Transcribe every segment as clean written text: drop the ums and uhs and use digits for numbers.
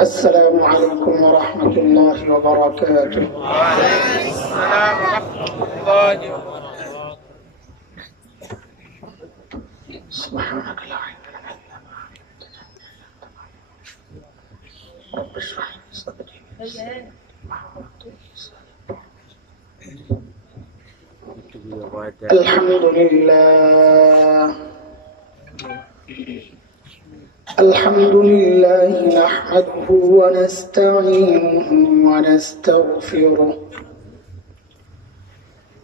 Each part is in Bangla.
السلام عليكم ورحمة الله وبركاته. وعليكم السلام ورحمة الله وبركاته. سبحانك لا علم لنا إلا ما علمتنا رب اشرح لي صدري. الحمد لله نحمده ونستعينه ونستغفره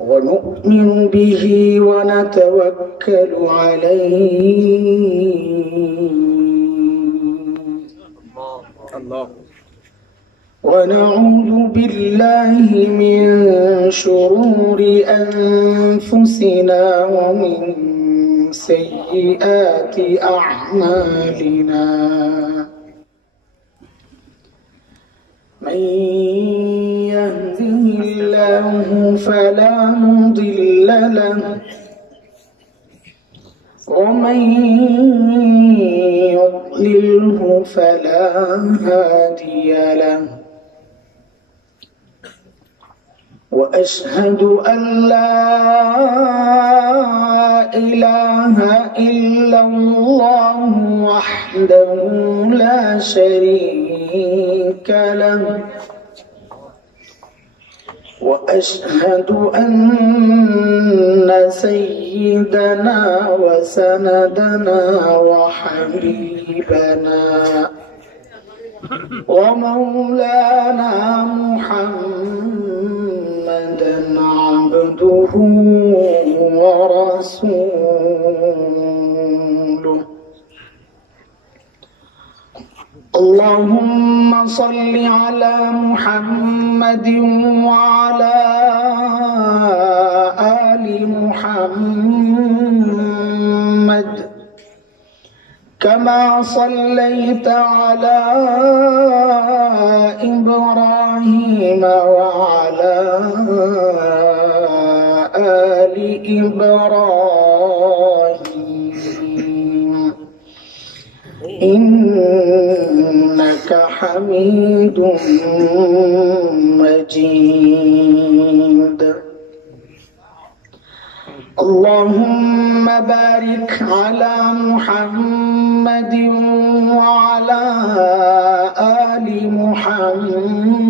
ونؤمن به ونتوكل عليه ونعوذ بالله من شرور أنفسنا ومن سيئات أعمالنا. من يهده الله فلا مضل له ومن يضلله فلا هادي له. وأشهد أن لا إله إلا الله وحده لا شريك له. وأشهد أن سيدنا وسندنا وحبيبنا ومولانا محمدا عبده ورسوله. اللهم صل على محمد وعلى آل محمد كما صليت على إبراهيم وعلى آل إبراهيم إنك حميد مجيد. اللهم بارك على محمد وعلى آل محمد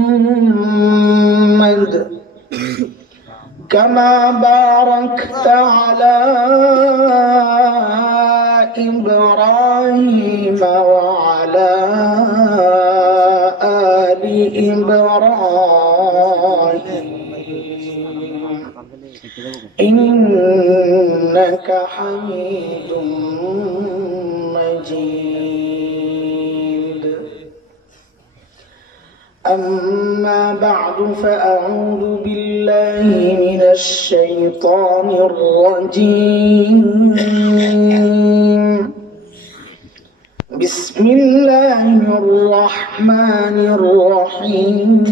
كما باركت على إبراهيم وعلى آل إبراهيم إنك حميد مجيد. أما بعد فأعوذ بالله من الشيطان الرجيم. بسم الله الرحمن الرحيم.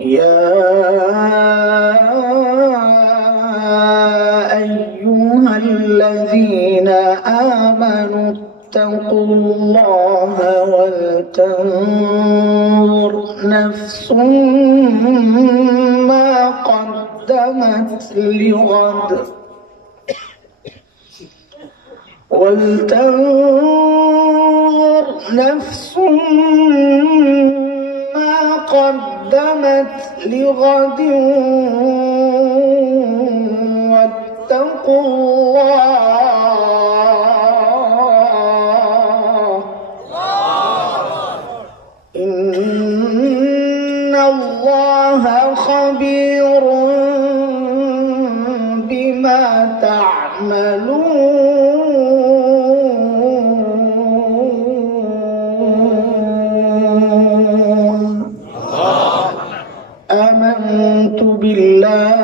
يا أيها الذين آمنوا اتقوا الله ولتنظر نفس ما قدمت لغد ولتنظر نفس ما قدمت لغد واتقوا الله إن الله خبير بما تعملون. آمنت بالله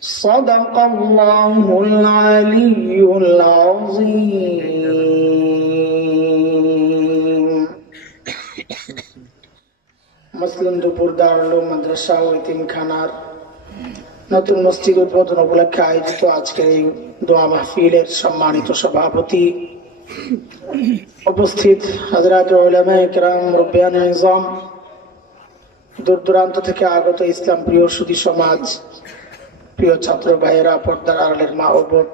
صدق الله العلي العظيم. মুসলিম দুপুর দারুল মাদ্রাসা ও এতিমখানার নতুন মসজিদ উদ্বোধন উপলক্ষে আয়োজিত আজকের এই দোয়া মাহফিলের সম্মানিত সভাপতি, উপস্থিত হযরত উলামায়ে কেরাম, মুরব্বিয়ানে ইজম, দূর দূরান্ত থেকে আগত ইসলাম প্রিয় সুধী সমাজ, প্রিয় ছাত্র ভাইয়েরা, পর্দার আড়ালের মা ও বোন,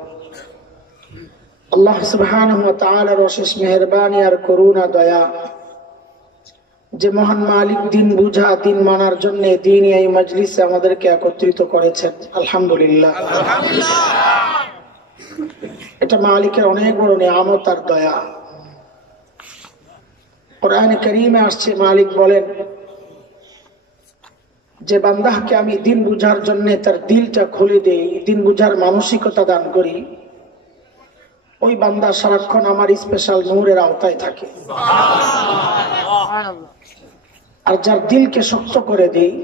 আল্লাহ সুবহানাহু ওয়া তাআলার অশেষ মেহেরবানি আর করুণা দয়া, যে মহান মালিক দিন বুঝা দিন মানার জন্য দিন এই মজলিসে আমাদেরকে একত্রিত করেছেন, আলহামদুলিল্লাহ। এটা মালিকের অনেক বড় নিয়ামত আর দয়া। কোরআনে কারীমে আসছে, মালিক বলেন যে বান্দাকে আমি দিন বুঝার জন্য তার দিলটা খুলে দেই, দিন বুঝার মানসিকতা দান করি, ওই বান্দা সারাক্ষণ আমার স্পেশাল নূরের আওতায় থাকে। আর যার দিলকে শক্ত করে দেই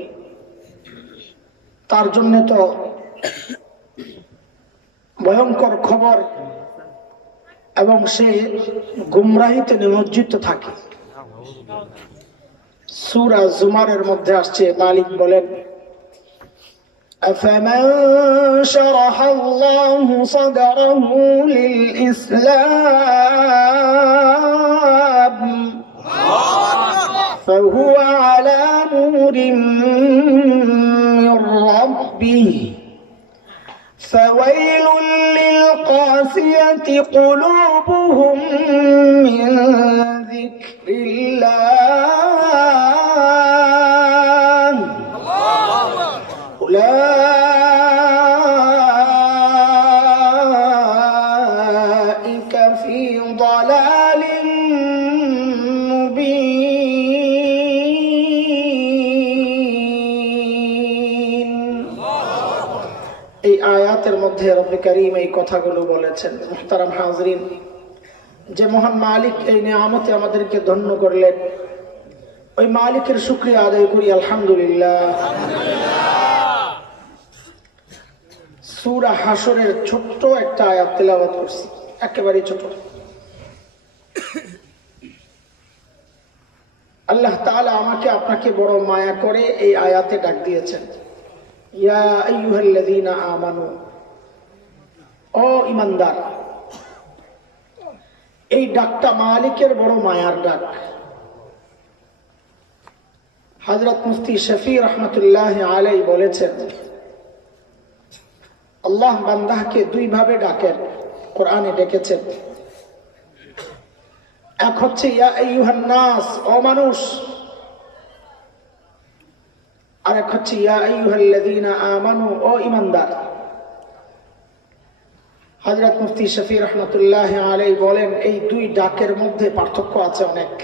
তার জন্য তো ভয়ঙ্কর খবর, এবং সে গুমরাহিতে নিমজ্জিত থাকে। সূরা জুমারের মধ্যে আসছে, মালিক বলেন أفمن شرح الله صدره للإسلام فهو على نور من ربه فويل للقاسية قلوبهم من ذكر الله أولئك في ضلال مبين। এই আয়াতের মধ্যে রব্বে কারীম এই কথাগুলো বলেছেন। মুহতারাম হাজরিন, যে মহান মালিক এই নিয়ামতে আমাদেরকে ধন্য করলেন, ওই মালিকের শুকরিয়া আদায় করি, আলহামদুলিল্লাহ। সূরা হাশরের ছোট্ট একটা আয়াত তেলাওয়াত করছি, একেবারে ছোট। আল্লাহ তাআলা আমাকে আপনাকে বড় মায়া করে এই আয়াতে ডাক দিয়েছেন, ইয়া আইয়ুহাল্লাযীনা আমানু, ও ঈমানদার। এই ডাকটা মালিকের বড় মায়ার ডাক। হযরত মুফতি শফি রহমাতুল্লাহ আলাইহি বলেছেন, আল্লাহ বান্দাকে দুই ভাবে ডাকেন, কোরআনে ডেকেছেন। এক হচ্ছে ইয়া আইয়ুহান নাস, ও মানুষ, আর এক হচ্ছে ইয়া আইয়ুহাল্লাযীনা আমানু, ও ঈমানদার। হযরত মুফতি শফি রহমাতুল্লাহ আলাইহি বলেন, এই দুই ডাকের মধ্যে পার্থক্য আছে অনেক।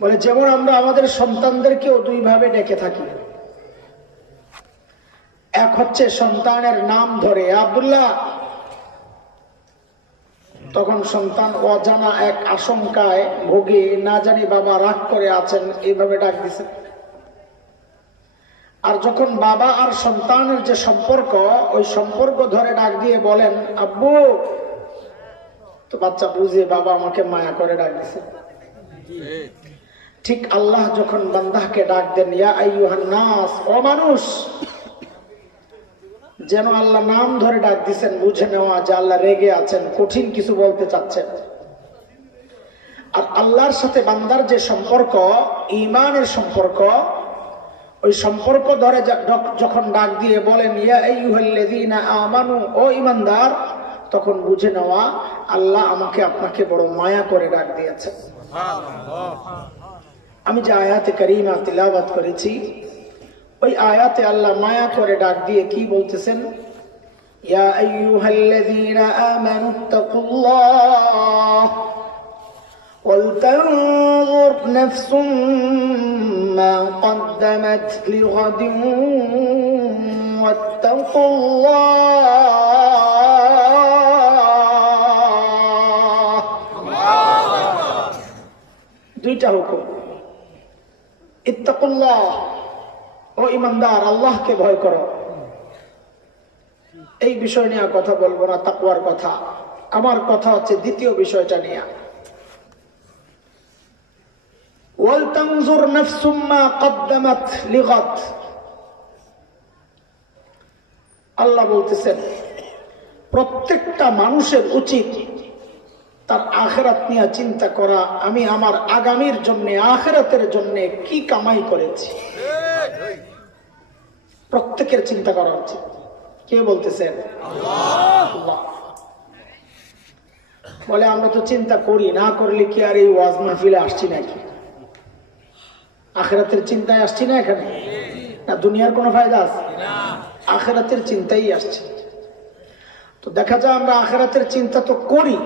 বলে, যেমন আমরা আমাদের সন্তানদেরকেও দুই ভাবে ডেকে থাকি। এক হচ্ছে সন্তানের নাম ধরে আব্দুল্লাহ, তখন সন্তান অজানা এক আশঙ্কায় ভোগে, না জানি বাবা রাগ করে আছেন, এইভাবে ডাক দিছে। আর যখন বাবা আর সন্তানের যে সম্পর্ক, ওই সম্পর্ক ধরে ডাক দিয়ে বলেন আব্বু, তো বাচ্চা বুঝে বাবা আমাকে মায়া করে ডাক দিছে। ঠিক আল্লাহ যখন বান্দাকে ডাক দেন ইয়া আইয়ুহান নাস, ও মানুষ, যেন আল্লাহ নাম ধরে ডাক দিচ্ছেন, বুঝে নেওয়া যে আল্লাহ রেগে আছেন, কঠিন কিছু বলতে চাচ্ছেন। আর আল্লাহর সাথে বান্দার যে সম্পর্ক, ঈমানের সম্পর্ক, ওই সম্পর্ক ধরে যখন ডাক দিয়ে বলেন ইয়া আইয়ুহাল্লাযীনা আমানু, ও ঈমানদার, তখন বুঝে নেওয়া আল্লাহ আমাকে আপনাকে বড় মায়া করে ডাক দিয়েছেন। আমি যে আয়াতে কারীমা তিলাওয়াত করেছি, ওই আয়াতে আল্লাহ মায়া করে ডাক দিয়ে কি বলতেছেন, ইয়া আইয়ুহাল্লাযীনা আমানুত্তাকুল্লাহ ওয়ালতানজুর নাফসুম মা কদ্দামাত লিগাদিন ওয়াত্তাকুল্লাহ। দুইটা হুকুম। ইত্তাকুল্লাহ, ও ঈমানদার, আল্লাহকে ভয় করো। এই বিষয় নিয়ে কথা বলবো না, তাকওয়ার কথা। আমার কথা হচ্ছে দ্বিতীয় বিষয়টা নিয়ে। ওয়ালতানজুর নাফসুম মা কদ্দামাত লিগাদ। আল্লাহ বলতেছেন প্রত্যেকটা মানুষের উচিত তার আখিরাত নিয়ে চিন্তা করা, আমি আমার আগামীর জন্য আখিরাতের জন্য কি কামাই করেছি। প্রত্যেকের চিন্তা করা উচিত। কে বলতেছেন? আল্লাহ। বলে আমরা তো চিন্তা করি, না করলে কি আর এই ওয়াজ মাহফিলে আসছি নাকি? আখিরাতের চিন্তায় আসছি না এখানে? না দুনিয়ার কোনো ফায়দা আছে? আখিরাতের চিন্তাই আসছে। তো দেখা যায় আমরা আখিরাতের চিন্তা তো করি,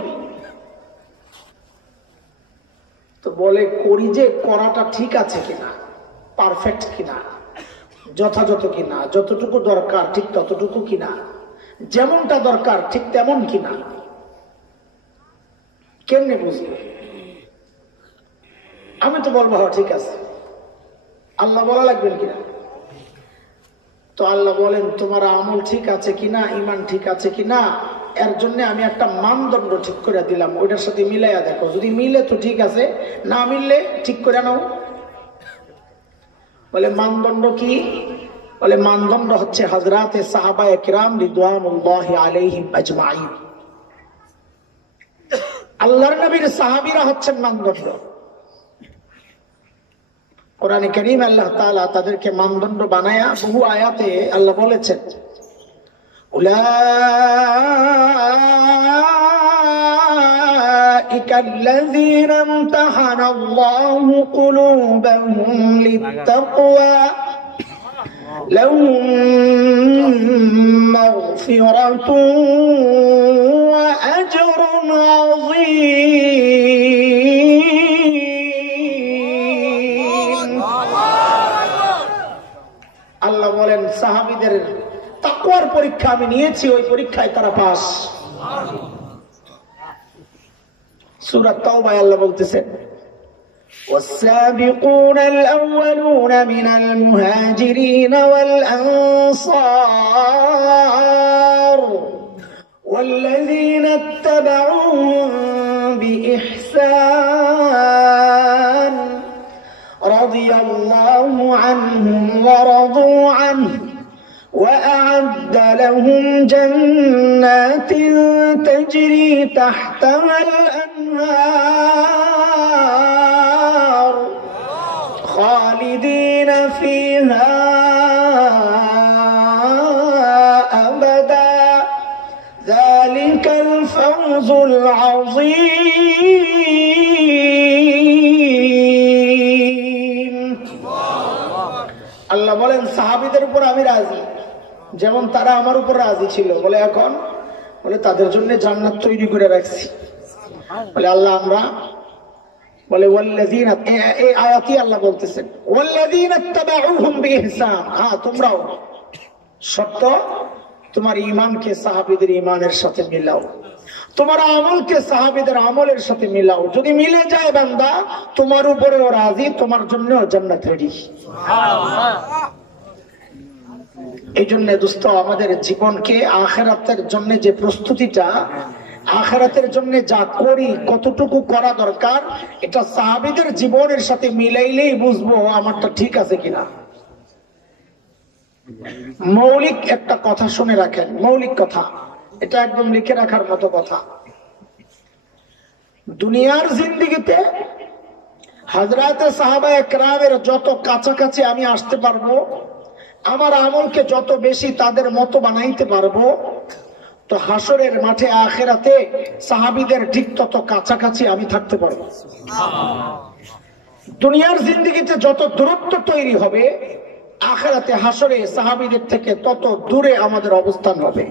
তো বলে করি যে করাটা ঠিক আছে কিনা, পারফেক্ট কিনা, যথাযথ কিনা, যতটুকু দরকার ঠিক ততটুকু কিনা, যেমনটা দরকার ঠিক তেমন কিনা, কেমনে বুঝবে? আমি তো বলবো হ্যাঁ ঠিক আছে, আল্লাহ বলা লাগবেন কিনা? তো আল্লাহ বলেন তোমার আমল ঠিক আছে কিনা, ইমান ঠিক আছে কিনা, এর জন্য আমি একটা মানদণ্ড ঠিক করে দিলাম, ওইটার সাথে মিলাইয়া দেখো, যদি মিলে তো ঠিক আছে, না মিললে ঠিক করে নাও। বলে মানদণ্ড কি? বলে মানদণ্ড হচ্ছে হযরতে সাহাবায়ে কিরাম রিদওয়ানুল্লাহি আলাইহিম আজমাইন। আল্লাহর নবীর সাহাবীরা হচ্ছেন মানদণ্ড। কোরআনে কারীম আল্লাহ তাআলা তাদেরকে মানদণ্ড বানায়া বহু আয়াতে আল্লাহ বলেছেন উলাইকা আল্লাযীনা ইমতাহানাল্লাহু কুলুবাহুম লিত্তাকওয়া লাহুম মাগফিরাতুন ওয়া আজরুন আযীম। আল্লাহ বলেন সাহাবীদের তাকওয়ার পরীক্ষা আমি নিয়েছি, ওই পরীক্ষায় তারা পাস। সূরা তাওবায় আল্লাহ বলতেছেন والسابقون الأولون من المهاجرين والأنصار والذين اتبعوهم بإحسان رضي الله عنهم ورضوا عنه وأعد لهم جنات تجري تحتها الأنهار خالدين فيها أبدا ذلك الفوز العظيم। আল্লাহ বলেন সাহাবীদের উপর আমি রাজি, যেমন তারা আমার উপর রাজি ছিল। বলে এখন বলে তাদের জন্য জান্নাত তৈরি করে রাখছি। বলে আল্লাহ আমরা বলে ওয়াল্লাযীনা, এই আয়াতই আল্লাহ বলতেছেন ওয়াল্লাযীনা ইত্তাবাউহুম বিইহসান। হ্যাঁ তোমরাও সত্য তোমার ঈমানকে সাহাবীদের ঈমানের সাথে মিলাও, তোমার আমলকে সাহাবীদের আমলের সাথে মিলাও। যদি মিলে যায় বান্দা তোমার উপরেও রাজি, তোমার জন্যও জান্নাত রেডি। এই জন্য দোস্ত আমাদের জীবনকে আখিরাতের জন্য যে প্রস্তুতিটা, আখিরাতের জন্য যা করি কতটুকু করা দরকার, এটা সাহাবীদের জীবনের সাথে মিলাইলেই বুঝবো আমারটা ঠিক আছে কিনা। মৌলিক একটা কথা শুনে রাখেন, মৌলিক কথা, এটা একদম লিখে রাখার মতো কথা। দুনিয়ার জিন্দেগিতে হযরতে সাহাবায়ে কেরামের যত কাছাকাছি আমি আসতে পারবো, আমার আমলকে যত বেশি তাদের মতো বানাইতে পারবো, তো হাসরের মাঠে আখিরাতে সাহাবীদের ঠিক তত কাছাকাছি আমি থাকতে পারবো। দুনিয়ার জিন্দেগিতে যত দূরত্ব তৈরি হবে, আখিরাতে হাসরে সাহাবীদের থেকে তত দূরে আমাদের অবস্থান হবে।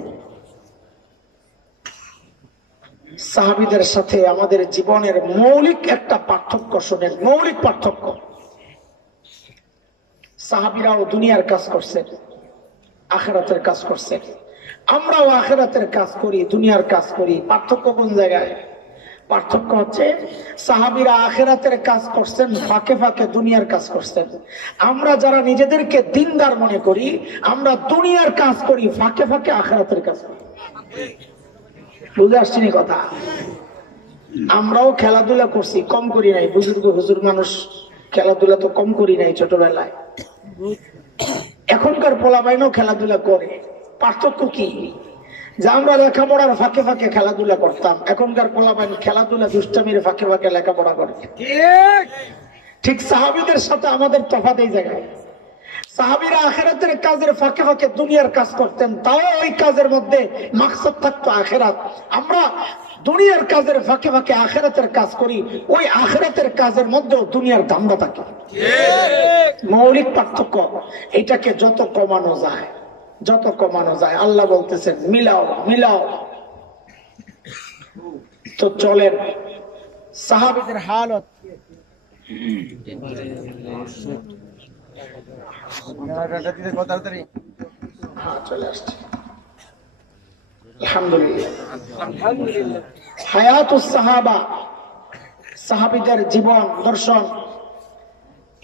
সাহাবীদের সাথে আমাদের জীবনের মৌলিক একটা পার্থক্য শোনেন, মৌলিক পার্থক্য। সাহাবীরাও দুনিয়ার কাজ করছেন, আখিরাতের কাজ করছেন, আমরাও আখিরাতের কাজ করি, দুনিয়ার কাজ করি। পার্থক্য কোন জায়গায়? পার্থক্য হচ্ছে সাহাবীরা আখিরাতের কাজ করছেন, ফাঁকে ফাঁকে দুনিয়ার কাজ করছেন। আমরা যারা নিজেদেরকে দিনদার মনে করি, আমরা দুনিয়ার কাজ করি, ফাঁকে ফাঁকে আখিরাতের কাজ করি। বুঝে আসছি না কথা? আমরাও খেলাধুলা করছি, কম করি নাই। বুজুর্গ হুজুর মানুষ খেলাধুলা তো কম করি নাই ছোটবেলায়, এখনকার পোলাপাইনও খেলাধুলা করে। পার্থক্য কি? যে আমরা লেখাপড়ার ফাঁকে ফাঁকে খেলাধুলা করতাম, এখনকার পোলাপাইন খেলাধুলা দুষ্টামির ফাঁকে ফাঁকে লেখাপড়া করে। ঠিক সাহাবীদের সাথে আমাদের তফাৎ এই জায়গায়। সাহাবীরা আখিরাতের কাজের ফাঁকে ফাঁকে দুনিয়ার কাজ করতেন, তাও ওই কাজের মধ্যে মাকসাদ থাকতো আখিরাত। আমরা দুনিয়ার কাজের ফাঁকে ফাঁকে আখিরাতের কাজ করি, ওই আখিরাতের কাজের মধ্যেও দুনিয়ার ধান্দা থাকে। মৌলিক পার্থক্য। এটাকে যত কমানো যায়, যত কমানো যায়, আল্লাহ বলতেছেন মিলাও মিলাও। তো চলেন সাহাবীদের হালত। চলে আসছে আলহামদুলিল্লাহ। হায়াতুস সাহাবা, সাহাবীদের জীবন দর্শন,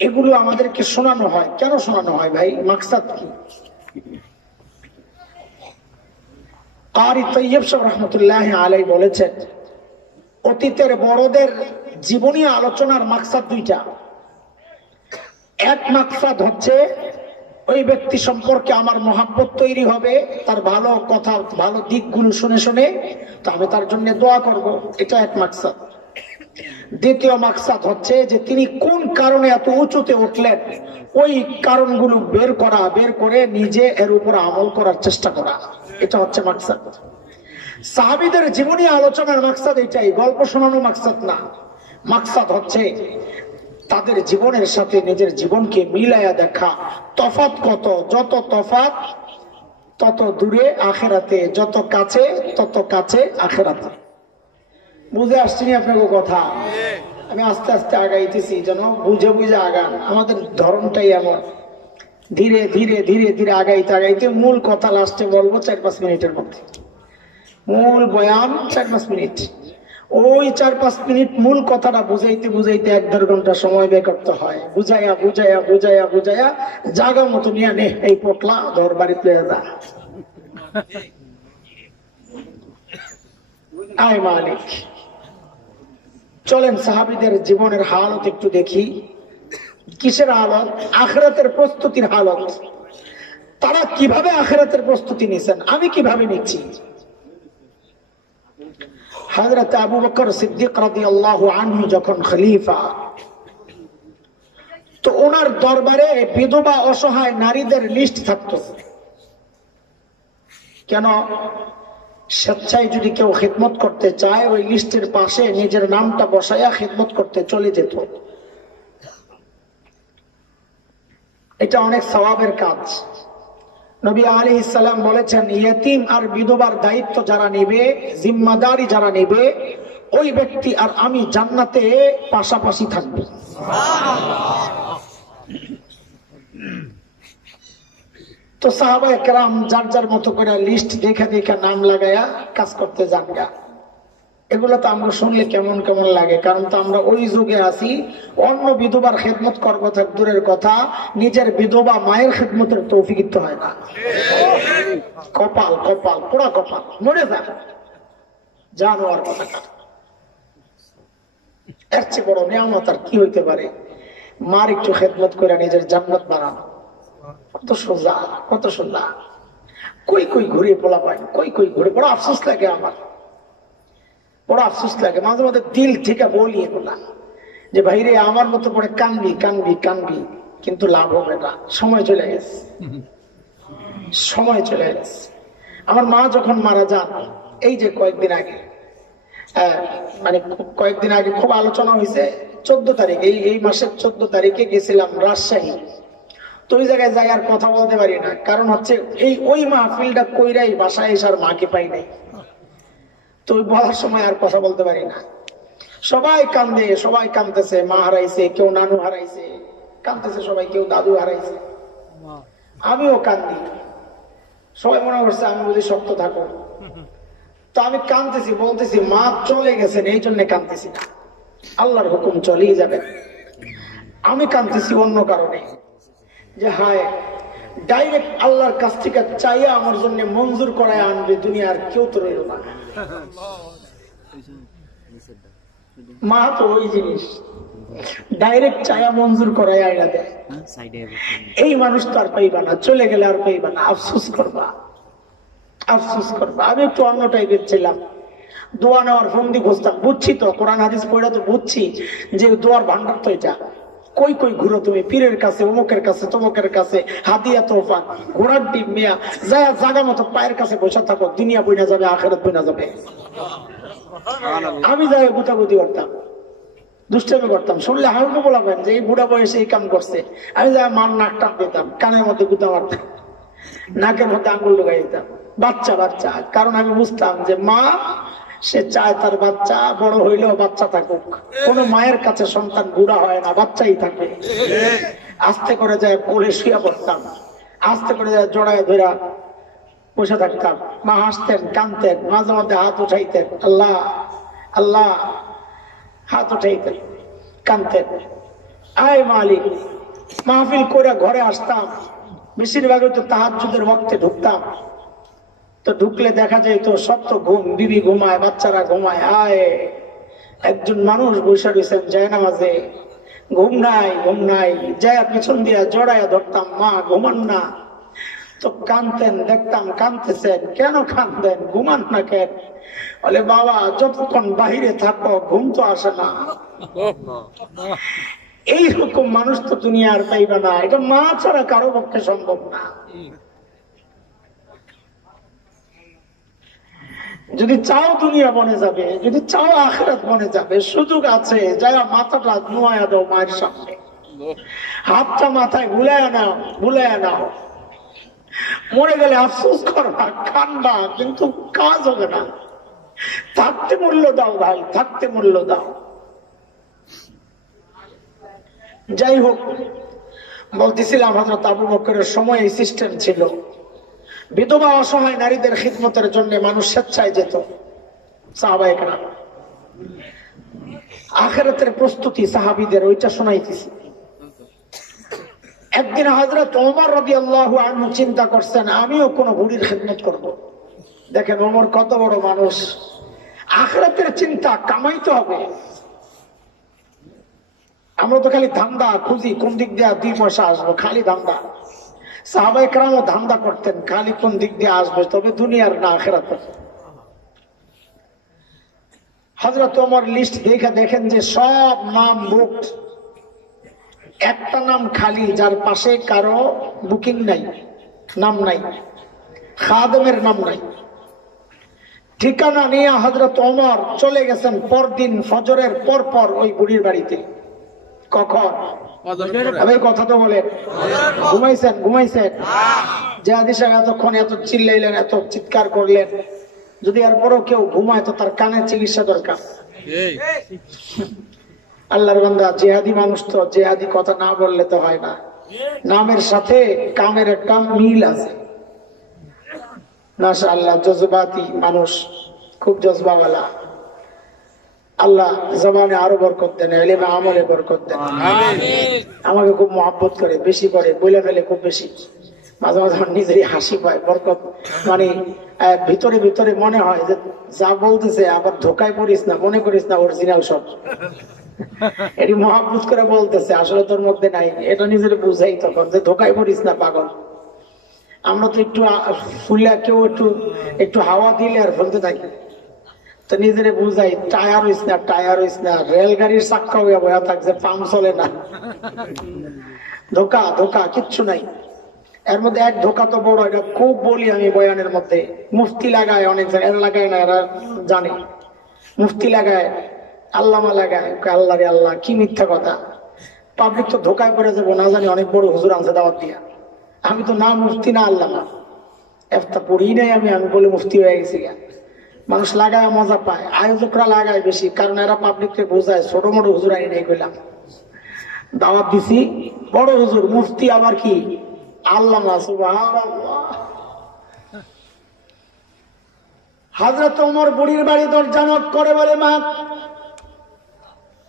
এগুলো আমাদেরকে শোনানো হয়। কেন শোনানো হয় ভাই? মাকসাদ কি? কারি তৈয়ব সাহেব রহমতুল্লাহ আলাইহি বলেছেন, অতীতের বড়দের জীবনী আলোচনার মাকসাদ দুইটা। এক মাকসাদ হচ্ছে ওই ব্যক্তি সম্পর্কে আমার মহাব্বত তৈরি হবে, তার ভালো কথা ভালো দিকগুলো শুনে শুনে তো আমি তার জন্য দোয়া করব, এটা এক মাকসাদ। দ্বিতীয় মাকসাদ হচ্ছে যে তিনি কোন কারণে এত উঁচুতে উঠলেন, ওই কারণগুলো বের করা, বের করে নিজে এর উপর আমল করার চেষ্টা করা, এটা হচ্ছে মাকসাদ। সাহাবীদের জীবনী আলোচনার মাকসাদ এটাই, গল্প শোনানো মাকসাদ না। মাকসাদ হচ্ছে তাদের জীবনের সাথে নিজের জীবনকে মিলাইয়া দেখা। তফাৎ কত? যত তফাৎ তত দূরে আখিরাতে, যত কাছে তত কাছে আখিরাতে। বুঝে আসছেনি আপনাকে কথা? আমি আস্তে আস্তে আগাইতেছি, যেন বুঝে বুঝে আগান। আমাদের ধরনটাই এমন, ধীরে ধীরে ধীরে ধীরে আগাইতে আগাইতে মূল কথা লাস্টে বলবো 4-5 মিনিটের মধ্যে। মূল বয়ান 4-5 মিনিট, ওই 4-5 মিনিট মূল কথাটা বুঝাইতে বুঝাইতে 1-1.5 ঘন্টা সময় ব্যয় করতে হয়। বুঝাইয়া বুঝাইয়া বুঝাইয়া বুঝাইয়া জাগা মতো নিয়ে নে এই পোটলা ধর বাড়িতে যা। আয় মালিক। চলেন সাহাবীদের জীবনের হালত একটু দেখি। কিসের হালত? আখিরাতের প্রস্তুতির হালত। তারা কিভাবে আখিরাতের প্রস্তুতি নিছেন, আমি কিভাবে নিচ্ছি। হযরত আবু বকর সিদ্দিক রাদিয়াল্লাহু আনহু যখন খলিফা, তো ওনার দরবারে বিধবা অসহায় নারীদের লিস্ট থাকতো। কেন? স্বেচ্ছায় যদি কেউ খিদমত করতে চায়, ওই লিস্টের পাশে নিজের নামটা বসাইয়া খিদমত করতে চলে যেত। এটা অনেক সওয়াবের কাজ। নবী আলাইহিস সালাম বলেছেন, ইয়েতিম আর বিধবার দায়িত্ব যারা নেবে, জিম্মাদারি যারা নেবে, ওই ব্যক্তি আর আমি জান্নাতে পাশাপাশি থাকব। তো সাহাবায়ে কেরাম যার যার মতো করে লিস্ট দেখে দেখে নাম লাগায়া কাজ করতে যান গা। এগুলো তো আমরা শুনলে কেমন কেমন লাগে, কারণ তো আমরা ওই যুগে আছি, অন্য বিধবার খেদমত করবো থাক দূরের কথা, নিজের বিধবা মায়ের খেদমতের তৌফিক তো হয় না। কপাল কপাল পোড়া কপাল, মরে যান জানোয়ার কথা। এর চেয়ে বড় নিয়ামত আর কি হইতে পারে? মার একটু খেদমত করে নিজের জান্নাত বানানো। কত সোজা, কত সোজা। কই কই ঘুরে পোলা পাই, কই কই ঘুরে। বড় আফসোস লাগে আমার, বড় আফসোস লাগে। মাঝে মাঝে দিল থেকে বলি এগুলা যে ভাইরে আমার মতো পরে কানবি কানবি কানবি, কিন্তু লাভ হবে না। সময় চলে গেছে, সময় চলে গেছে। আমার মা যখন মারা যান, এই যে কয়েকদিন আগে, মানে কয়েকদিন আগে খুব আলোচনা হয়েছে। 14 তারিখ, এই মাসের 14 তারিখে গেছিলাম রাজশাহী। তো ওই জায়গায় জায়গার কথা বলতে পারি না, কারণ হচ্ছে ওই মাহফিলটা কইরাই বাসায় এসার মাকে পাই নাই। তো ওই বলার সময় আর কথা বলতে পারি না। সবাই কান্দে, সবাই কান্দতেছে। মা হারাইছে, কেউ নানু হারাইছে, কান্দতেছে সবাই, কেউ দাদু হারাইছে। আমিও কান্দি। সবাই মনে করছে আমি বুঝি শক্ত থাকো। তো আমি কান্দতেছি, বলতেছি মা চলে গেছেন, এই জন্য কান্দতেছি না, আল্লাহর হুকুম চলেই যাবে। আমি কান্দতেছি অন্য কারণে, যে হায় ডাইরেক্ট আল্লাহর কাছ থেকে চাইয়া আমার জন্য মঞ্জুর করায় আনবে দুনিয়ার কেউ তো রইল না। মা তো ওই জিনিস, ডাইরেক্ট চায়া মঞ্জুর করাই আইনা দেয়। এই মানুষ তো আর পাইবা না, চলে গেলে আর পাইবা না, আফসোস করবা, আফসোস করবা। আমি একটু অন্য টাইপের ছিলাম, দোয়া নেওয়ার ফন্দি খুঁজতাম। বুঝছি তো কোরআন হাদিস পড়া তো বুঝছি যে দোয়ার ভান্ডার তো এটা। কই কই ঘুরো তুমি, পীরের কাছে, অমুকের কাছে, তমুকের কাছে, হাদিয়া তোফা, ঘোড়ার ডিম মিয়া, যায় জাগা মতো পায়ের কাছে বসে থাকো, দুনিয়া বইনা যাবে, আখেরাত বইনা যাবে। আমি যাই গুতাগুতি করতাম, দুষ্টামি করতাম, শুনলে হাউকে বলাবেন যে এই বুড়া বয়সে এই কাম করছে। আমি যাই মান নাক টান দিতাম, কানের মধ্যে গুতা মারতাম, নাকের মধ্যে আঙুল ঢুকাই দিতাম। বাচ্চা বাচ্চা, কারণ আমি বুঝতাম যে মা সে চায় তার বাচ্চা বড় হইলেও বাচ্চা থাকুক। কোন মায়ের কাছে সন্তান বুড়া হয় না, বাচ্চাই থাকে। আস্তে করে যায় কোলে শুয়ে পড়তাম, আস্তে করে যায় জড়ায় ধরা বসে থাকতাম। মা হাসতেন, কানতেন, মাঝে মধ্যে হাত উঠাইতেন, আল্লাহ আল্লাহ, হাত উঠাইতেন, কানতেন, আয় মালিক। মাহফিল করে ঘরে আসতাম, বেশিরভাগ তো তাহাজ্জুদের ওয়াক্তে ঢুকতাম। তো ঢুকলে দেখা যায় তো সব তো ঘুম, বিবি ঘুমায়, বাচ্চারা ঘুমায়। আয় একজন মানুষ বসে রয়েছেন যায় নামাজে, ঘুম নাই, ঘুম নাই। যায় পিছন দিয়া জড়াইয়া ধরতাম, মা ঘুমান না। তো কানতেন, দেখতাম কানতেছেন, কেন কানতেন, ঘুমান না কেন? বলে বাবা যতক্ষণ বাহিরে থাকো ঘুম তো আসে না। এইরকম মানুষ তো দুনিয়া আর পাইবা না, এটা মা ছাড়া কারো পক্ষে সম্ভব না। যদি চাও দুনিয়া বনে যাবে, যদি চাও আখিরাত বনে যাবে, সুযোগ আছে। যারা মাথাটা নোয়া দাও মায়ের সামনে, হাতটা মাথায় ভুলায় নাও, ভুলায় নাও। মরে গেলে আফসোস করবা, কানবা, কিন্তু কাজ হবে না। থাকতে মূল্য দাও ভাই, থাকতে মূল্য দাও। যাই হোক, বলতেছিলাম হযরত আবু বকরের সময় এই সিস্টেম ছিল। বিধবা অসহায় নারীদের খিদমতের জন্য মানুষ স্বেচ্ছায় যেত। সাহাবায়ে কেরাম আখিরাতের প্রস্তুতি সাহাবীদের, ওইটা শোনাইতেছি। একদিন হযরত ওমর রাদিয়াল্লাহু আনহু চিন্তা করছেন আমিও কোন বুড়ির খিদমত করব। দেখেন ওমর কত বড় মানুষ, আখিরাতের চিন্তা, কামাইতে হবে। আমরা তো খালি ধান্দা খুঁজি, কোন দিক দিয়ে 2 পয়সা আসবো, খালি ধান্দা। সাহাবায়ে কেরামও ধান্দা করতেন, খালি কোন দিক দিয়ে আসবে, তবে দুনিয়ার না আখিরাতের। হযরত ওমর লিস্ট দেখে দেখেন যে সব নাম বুকড, একটা নাম খালি, যার পাশে কারো বুকিং নাই, নাম নাই, খাদেমের নাম নাই। ঠিকানা নিয়ে হযরত ওমর চলে গেছেন পরদিন ফজরের পর ওই বুড়ির বাড়িতে। কখন? কথা তো বলেন। ঘুমাইছেন? ঘুমাইছেন। জিহাদি সাহেব এতক্ষণ এত চিল্লাইলেন, এত চিৎকার করলেন, যদি এরপরও কেউ ঘুমায় তো তার কানের চিকিৎসা দরকার। আল্লাহর বান্দা, জিহাদি মানুষ তো, জিহাদি কথা না বললে তো হয় না। নামের সাথে কামের একটা মিল আছে। মাশাআল্লাহ, জজবাতি মানুষ, খুব জজবাওয়ালা। আল্লাহ জবানে আরো বরকত দেন, ইলমে আমলে বরকত দেন। আমাকে খুব মহব্বত করে, বেশি করে, বলে ফেলে খুব বেশি। মাঝে মাঝে আমার নিজেরই হাসি পায়। বরকত মানে ভিতরে ভিতরে মনে হয় যে যা বলতেছে আবার ধোকায় পড়িস না, মনে করিস না অরিজিনাল সব। এটি মহব্বত করে বলতেছে, আসলে তোর মধ্যে নাই, এটা নিজের বুঝাই তখন যে ধোকায় পড়িস না পাগল। আমরা তো একটু ফুলে কেউ একটু হাওয়া দিলে আর ফেলতে থাকি, তো নিজের বুঝাই টায়ার হইস না, টায়ার হইস না। রেলগাড়ির চাক্কা হইয়া বয়া থাকছে, পাম্প চলে না। ধোকা ধোকা কিচ্ছু নাই এর মধ্যে। এক ধোকা তো বড়, এটা খুব বলি আমি বয়ানের মধ্যে। মুফতি লাগায় অনেক জায়গায়, এরা লাগায় না, এরা জানে। মুফতি লাগায়, আল্লামা লাগায়, আল্লাহ রে আল্লাহ, কি মিথ্যা কথা। পাবলিক তো ধোকায় পড়ে যাবো, না জানি অনেক বড় হুজুর আনছে দাওয়াত দিয়া। আমি তো না মুফতি না আল্লামা, একটা পড়ি নাই আমি বলে মুফতি হয়ে গেছি। মানুষ লাগায় মজা পায়, আয়োজকরা লাগায় বেশি, কারণ এরা পাবলিককে বোঝায়। ছোট মোটো হুজুর আই নাই কইলাম, দাওয়াত দিছি, বড় হুজুর মুফতি আবার কি আল্লামা। সুবহানাল্লাহ। হযরত ওমর বুড়ির বাড়ি দরজা নক করে বলে, মা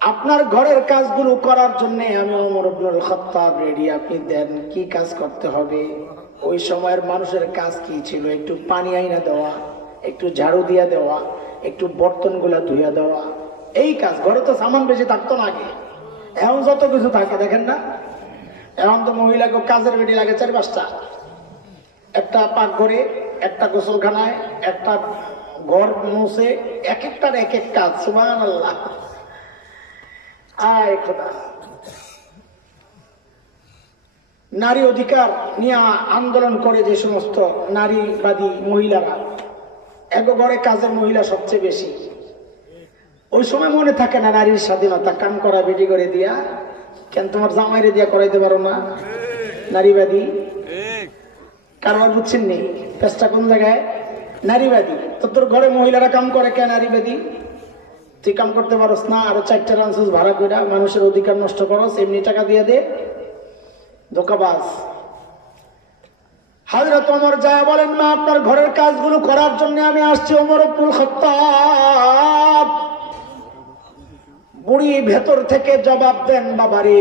আপনার ঘরের কাজগুলো করার জন্য আমি ওমর ইবনুল খাত্তাব রেডি, আপনি দেন কি কাজ করতে হবে। ওই সময়ের মানুষের কাজ কি ছিল? একটু পানি আইনা দেওয়া, একটু ঝাড়ু দিয়া দেওয়া, একটু বর্তন গুলা ধুইয়া দেওয়া, এই কাজ। ঘরে তো সামান বেশি থাকতো না আগে, এখন যত কিছু থাকে দেখেন না, এখন তো মহিলাকে কাজের বেটি লাগে 4-5টা, একটা পাকঘরে, একটা গোসলখানায়, একটা ঘর মুছে, এক একটার এক এক কাজ। সুবহানাল্লাহ। আয় খোদা। নারী অধিকার নিয়ে আন্দোলন করে যে সমস্ত নারীবাদী মহিলারা, এক ঘরে কাজের মহিলা সবচেয়ে বেশি। ওই সময় মনে থাকে না নারীর স্বাধীনতা, কাম করা বেটি করে দিয়া, কেন তোমার জামাইরে দিয়া করাইতে পারো না? নারীবাদী কারবার বুঝছেন নি? চেষ্টা কোন জায়গায়? নারীবাদী। তো তোর ঘরে মহিলারা কাম করে কেন? নারীবাদী। তুই কাম করতে পারস না, আরো 4টা রানসুস ভাড়া করে মানুষের অধিকার নষ্ট করস, এমনি টাকা দিয়ে দে, ধোকাবাজ। হযরত ওমর যায় বলেন, মা আপনার ঘরের কাজগুলো করার জন্য আমি আসছি। ওমর ইবনুল খাত্তাব বুড়ি ভেতর থেকে জবাব দেন, বাবারে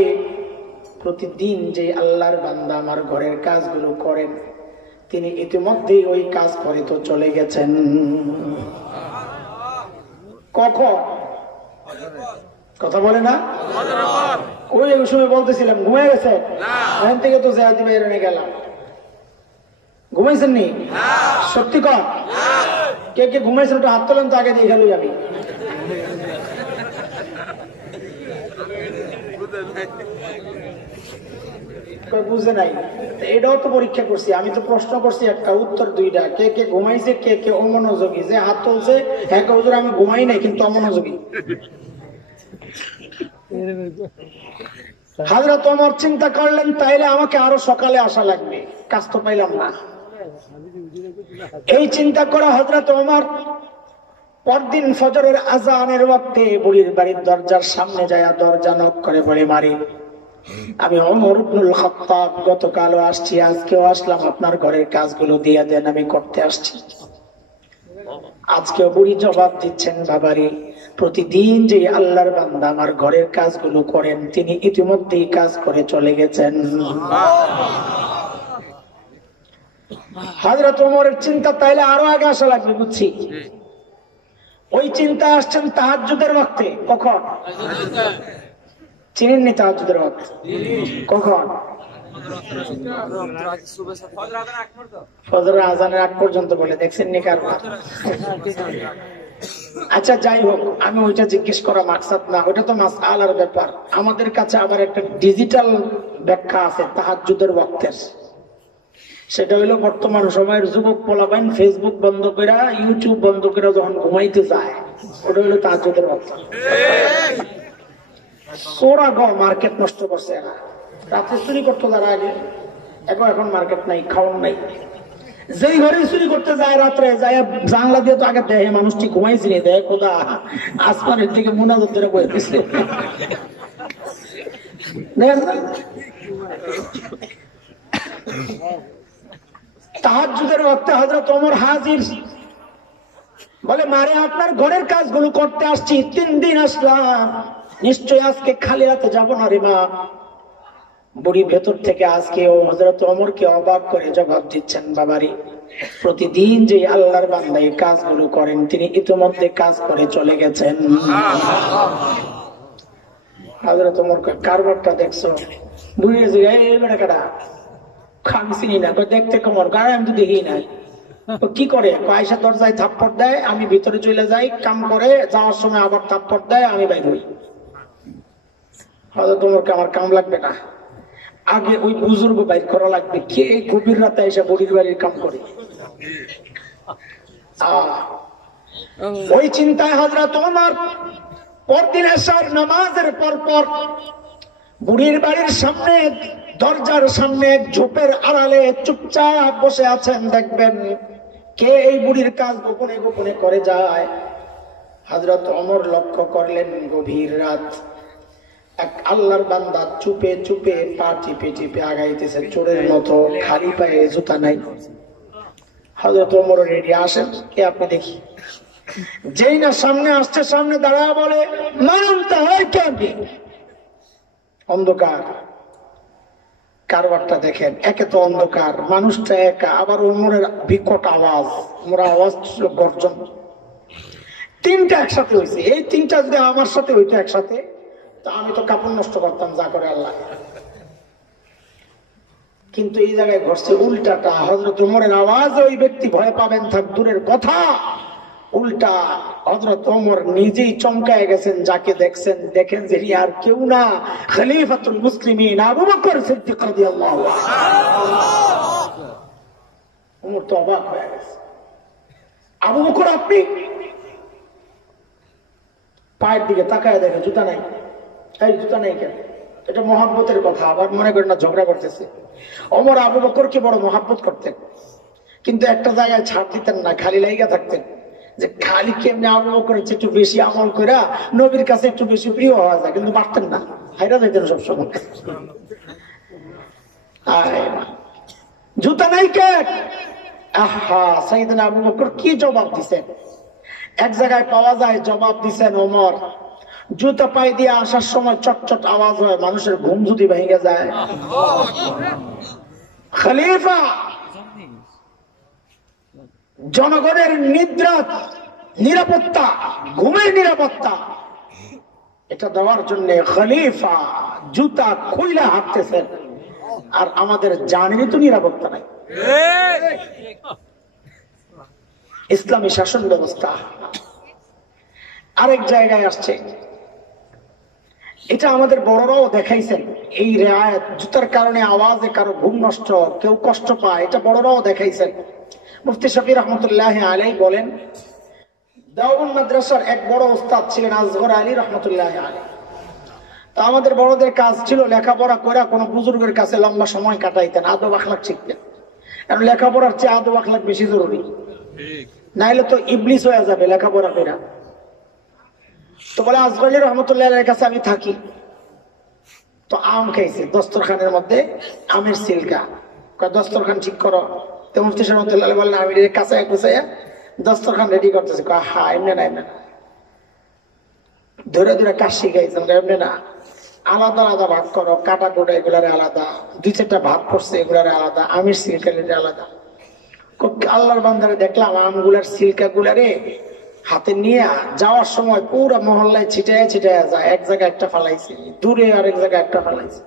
প্রতিদিন যে আল্লাহর বান্দা আমার ঘরের কাজগুলো করেন, তিনি ইতিমধ্যে ওই কাজ করে তো চলে গেছেন। কখন? কথা বলে না? ওই সময় বলতেছিলাম ঘুমিয়ে গেছে, এখান থেকে তো জাহাদি বাইরে গেলাম। ঘুমাইছেন নি? সত্যি কর, কে কে ঘুমাইছেন একটু হাত তোলেন তো, আগে দিয়ে গেল আমি। বুঝে নাই, এটাও তো পরীক্ষা করছি আমি, তো প্রশ্ন করছি একটা, উত্তর 2টা। কে কে ঘুমাইছে, কে কে অমনোযোগী। যে হাত তুলছে হ্যাঁ হুজুর আমি ঘুমাই নাই কিন্তু অমনোযোগী। হযরত ওমর চিন্তা করলেন, তাইলে আমাকে আরো সকালে আসা লাগবে, কাজ তো পাইলাম না। এই চিন্তা করে হযরত ওমর পরদিন ফজরের আজানের ওয়াক্তে বুড়ির বাড়ির দরজার সামনে যায়, দরজা নক করে বলে, মারি আমি ওমর ইবনুল খাত্তাব, গতকালও আসছি, আজকেও আসলাম, আপনার ঘরের কাজগুলো দিয়ে দেন, আমি করতে আসছি। আজকেও বুড়ি জবাব দিচ্ছেন, বাবারে প্রতিদিন যে আল্লাহর বান্দা আমার ঘরের কাজগুলো করেন, তিনি ইতিমধ্যেই কাজ করে চলে গেছেন। হযরত ওমরের চিন্তা, তাইলে আরো আগে আসা লাগবে, বুঝছি। ওই চিন্তা আসছেন তাহাজ্জুদের ওয়াক্তে। কখন? চিনেননি তাহাজ্জুদের ওয়াক্ত? কখন? ফজরের আজানের আগ পর্যন্ত বলে, দেখছেন নি কারবার? আচ্ছা যাই হোক, আমি ওইটা জিজ্ঞেস করা মাকসাদ না, ওইটা তো মাসআলার ব্যাপার। আমাদের কাছে আবার একটা ডিজিটাল ব্যাখ্যা আছে তাহাজ্জুদের ওয়াক্তের। সেটা হইলো বর্তমান সময়ের যুবক পোলাপাইন ফেসবুক বন্ধ করে, ইউটিউব বন্ধ করে যখন ঘুমাইতে যায়, ওটা হইলো তাহাজ্জুদের ওয়াক্ত। চোরা গ মার্কেট নষ্ট করছে না, রাতে চুরি করতো যারা আগে, এখন মার্কেট নাই, খাওয়ান নাই। যেই ঘরে চুরি করতে যায় রাত্রে যায়, জানলা দিয়ে তো আগে দেখে মানুষটি ঘুমাইছি নি, দেয় খোদা আসমানের দিকে মুনাজাত ধরে বয়ে দিচ্ছে। তাহাজ্জুদের ওয়াক্তে হযরত ওমর হাজির, বলে, মারে আপনার ঘরের কাজগুলো করতে আসছি, 3 দিন আসলাম, নিশ্চয় আজকে খালি হাতে যাবো না রে মা। বুড়ি ভেতর থেকে আজকে ও হযরত ওমরকে অবাক করে জবাব দিচ্ছেন, বাবারে প্রতিদিন যে আল্লাহর বান্দা এই কাজগুলো করেন, তিনি ইতিমধ্যে কাজ করে চলে গেছেন। হযরত ওমর কারবারটা দেখছো? বুড়ি বেড়া কাটা আমি চিনি না, দেখতে কেমন গায়ে, আমি তো দেখি নাই। কি করে? আয়সা দরজায় থাপ্পড় দেয়, আমি ভিতরে চলে যাই, কাম করে, যাওয়ার সময় আবার থাপ্পড় দেয়, আমি বাইর হই। হযরত ওমরকে আমার কাম লাগবে না, আগে ওই বুজুর্গ বাইর করা লাগবে, কে গভীর রাতে এসে বুড়ির বাড়ির কাম করে। ওই চিন্তায় হযরত ওমর পরদিন এশার নামাজের পর বুড়ির বাড়ির সামনে, দরজার সামনে ঝোপের আড়ালে চুপচাপ বসে আছেন। দেখবেন কে এই বুড়ির কাজ গোপনে গোপনে করে যায়। হযরত ওমর লক্ষ্য করলেন, গভীর রাত, এক আল্লাহর বান্দা চুপে চুপে পা টিপে টিপে আগাইতেছে চোরের মতো, খালি পায়ে, জুতা নাই। হযরত ওমর রেডি, আসেন কে আপনি দেখি। যেই না সামনে আসছে, সামনে দাঁড়া বলে, মানতে হয় কে? অন্ধকার। কারবারটা দেখেন, একে তো অন্ধকার, মানুষটা একা, আবার ওমরের বিকট আওয়াজ, ওমরের আওয়াজ গর্জন। 3টা একসাথে হয়েছে। এই 3টা যদি আমার সাথে হইতো একসাথে, তা আমি তো কাপড় নষ্ট করতাম যা করে আল্লাহ। কিন্তু এই জায়গায় ঘটছে উল্টাটা। হযরত ওমরের আওয়াজ ওই ব্যক্তি ভয় পাবেন থাক দূরের কথা, উল্টা হযরত ওমর নিজেই চমকায় গেছেন। যাকে দেখছেন দেখেন যে আর কেউ না, খলিফাতুল মুসলিমিন আবু বকর সিদ্দিক রাদিয়াল্লাহু আনহু। ওমর তো অবাক হয়ে গেছে। আবু বকর আপনি? পায়ের দিকে তাকায় দেখে জুতা নাই। এই জুতা নেই কেন? এটা মহব্বতের কথা, আবার মনে করেন না ঝগড়া করতেছে। ওমর আবু বকরকে বড় মহব্বত করতেন, কিন্তু একটা জায়গায় ছাড় দিতেন না, খালি লাইগা থাকতেন যে খালি কেমনি আবু বকর একটু বেশি আমল করে নবীর কাছে একটু বেশি প্রিয় হওয়া যায়, কিন্তু পারতেন না, হাইরা যাইতেন সবসময়। জুতা নাই কে? আহা, সাইয়েদনা আবু বকর কি জবাব দিছেন? এক জায়গায় পাওয়া যায় জবাব দিছেন ওমর, জুতা পায়ে দিয়ে আসার সময় চটচট আওয়াজ হয়, মানুষের ঘুম যদি ভেঙে যায়। খলিফা জনগণের নিদ্রা নিরাপত্তা, ঘুমের নিরাপত্তা, এটা দেওয়ার জন্য খলিফা জুতা খুইলা হাঁটতেছেন, আর আমাদের জানেরই তো নিরাপত্তা নাই। ইসলামী শাসন ব্যবস্থা আরেক জায়গায় আসছে, এটা আমাদের বড়রাও দেখাইছেন। এই রেয়াত জুতার কারণে আওয়াজে কারো ঘুম নষ্ট, কেউ কষ্ট পায়, এটা বড়রাও দেখাইছেন। মুফতি শফি রহমতুল্লাহ আলাইহি বলেন, দেওবন্দ মাদ্রাসার এক বড় ওস্তাদ ছিলেন আসগর আলী রহমতুল্লাহ আলাইহি। তা আমাদের বড়দের কাজ ছিল লেখাপড়া করে কোনো বুজুর্গের কাছে লম্বা সময় কাটাইতেন, আদব আখলাক শিখতেন। কারণ লেখাপড়ার চেয়ে আদব আখলাক বেশি জরুরি, নাইলে তো ইবলিস হয়ে যাবে লেখাপড়া করে। তো বলে আসগর আলী রহমতুল্লাহ আলাইহির কাছে আমি থাকি, তো আম খাইছি দস্তরখানের মধ্যে, আমের সিলকা, দস্তরখান ঠিক করো। তো মুফতি রহমতুল্লাহ বললেন, আমি কাছে গুছাইয়া দস্তরখান রেডি করতেছি। হা এমনি না, এমনি না, ধরে ধরে কাজ শিখাইছেন, এমনি না, আলাদা আলাদা ভাগ করো, কাটা কোটা এগুলারে আলাদা, দুই চারটা ভাগ করছে এগুলারে আলাদা, আমের সিলকা আলাদা। আল্লাহর বান্দারে দেখলাম আমগুলার সিলকা গুলারে হাতে নিয়ে যাওয়ার সময় পুরো মহল্লায় ছিটায় ছিটায় যায়, এক জায়গায় একটা ফালাইছে, দূরে আরেক জায়গায় একটা ফালাইছে।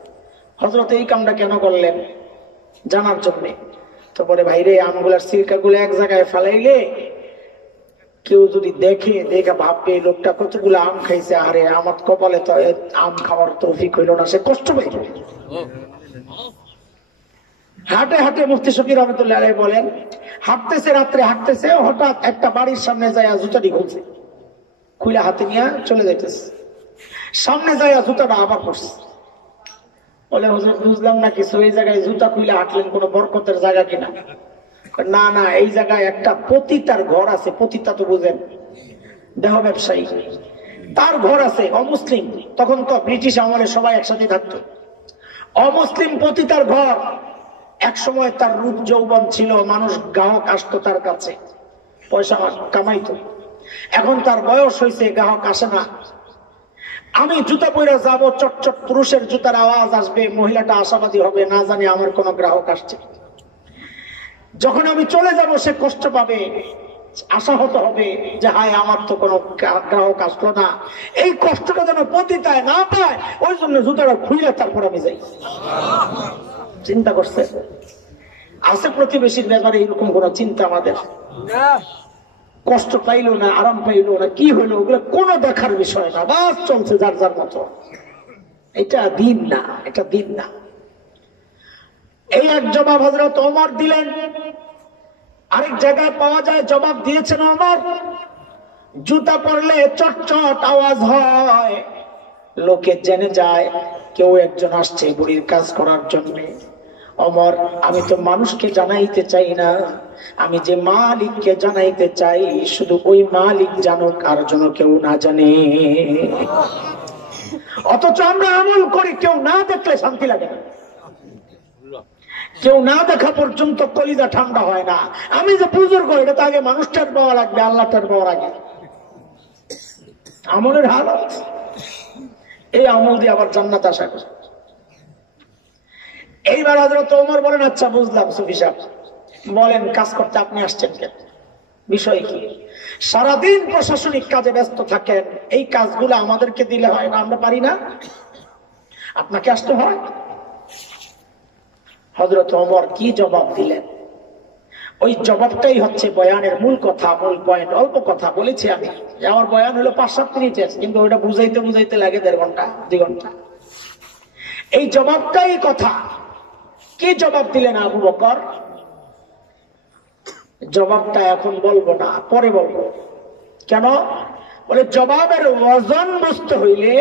হযরত এই কামটা কেন করলেন জানার জন্য। তো বলে, ভাইরে আমগুলার সিলকা গুলো এক জায়গায় ফালাইলে কেউ যদি দেখে ভাববে লোকটা কতগুলো আম খাইছে, আরে আমার কপালে তো আম খাওয়ার তৌফিক হইল না, সে কষ্ট পাইল। হাঁটে হাঁটে মুফতি শফি রহমতুল্লাহ আলাইহি বলেন, হাঁটতেছে, রাত্রে হাঁটতেছে, হঠাৎ একটা বাড়ির সামনে যায় জুতাটি খুলছে, খুলে হাতে নিয়ে চলে যাইতেছে, সামনে যায় জুতাটা আবার করছে। বলে, হুজুর বুঝলাম না কিছু, এই জায়গায় জুতা খুলে হাঁটলেন কোনো বরকতের জায়গা কিনা? না না, এই জায়গায় একটা পতিতার ঘর আছে। পতিতা তো বুঝেন, দেহ ব্যবসায়ী, তার ঘর আছে, অমুসলিম। তখন তো ব্রিটিশ আমলে সবাই একসাথে থাকতো। অমুসলিম পতিতার ঘর, এক সময় তার রূপ যৌবন ছিল, মানুষ গ্রাহক আসতো তার কাছে, পয়সা কামাইতো। এখন তার বয়স হয়েছে, গ্রাহক আসে না। আমি জুতা পরে যাব, চটচট পুরুষের জুতার আওয়াজ আসবে, মহিলাটা আশাবাদী হবে, না জানি আমার কোন গ্রাহক আসছে। যখন আমি চলে যাব সে কষ্ট পাবে, আশাহত হবে যে হায় আমার তো কোনো গ্রাহক আসলো না। এই কষ্টটা যেন পতিতায় না পায়, ওই জন্য জুতাটা খুলে তারপর আমি যাই। চিন্তা করছে? আছে প্রতিবেশীর ব্যাপারে এরকম কোন চিন্তা আমাদের? কষ্ট পাইলো না, আরাম পাইলো না, কি হইলো, ওগুলো কোনো দেখার বিষয় না, বাস চলছে যার যার মতো। এটা দিন না, এটা দিন না। এই এক জবাব হযরত ওমর দিলেন। আরেক জায়গায় পাওয়া যায় জবাব দিয়েছেন ওমর, জুতা পরলে চটচট আওয়াজ হয়, লোকে জেনে যায় কেউ একজন আসছে বুড়ির কাজ করার জন্য। ওমর, আমি তো মানুষকে জানাইতে চাই না, আমি যে মালিককে জানাইতে চাই, শুধু ওই মালিক জানুক, আর যেন কেউ না জানে। অথচ আমরা আমল করি, কেউ না দেখলে শান্তি লাগে না, কেউ না দেখা পর্যন্ত কলিজা ঠান্ডা হয় না। আমি যে বুজুর্গ, এটা তো আগে মানুষটার পাওয়া লাগবে, আল্লাহটার পাওয়ার আগে। আমলের হালত, এই আমল দিয়ে আবার জান্নাত আশা করে। এইবার হযরত ওমর বলেন, আচ্ছা বুঝলাম সুফি সাহেব, বলেন কাজ করতে আপনি আসছেন কেন, বিষয় কি? সারাদিন প্রশাসনিক কাজে ব্যস্ত থাকেন, এই কাজগুলো আমাদেরকে দিলে হয় না? আমরা পারি না? আপনাকে আসতে হয়। হযরত ওমর কি জবাব দিলেন, ওই জবাবটাই হচ্ছে বয়ানের মূল কথা, মূল পয়েন্ট। অল্প কথা বলেছি আমি, আমার বয়ান হলো 5-7 মিনিটের, কিন্তু ওটা বুঝাইতে বুঝাইতে লাগে 1.5 ঘন্টা 2 ঘন্টা। এই জবাবটাই কথা। কি জবাব দিলেন আবু বকর? জবাবটা এখন বলবো না, পরে বলবো। কেন? বলে জবাবের ওজন বুঝতে হইলে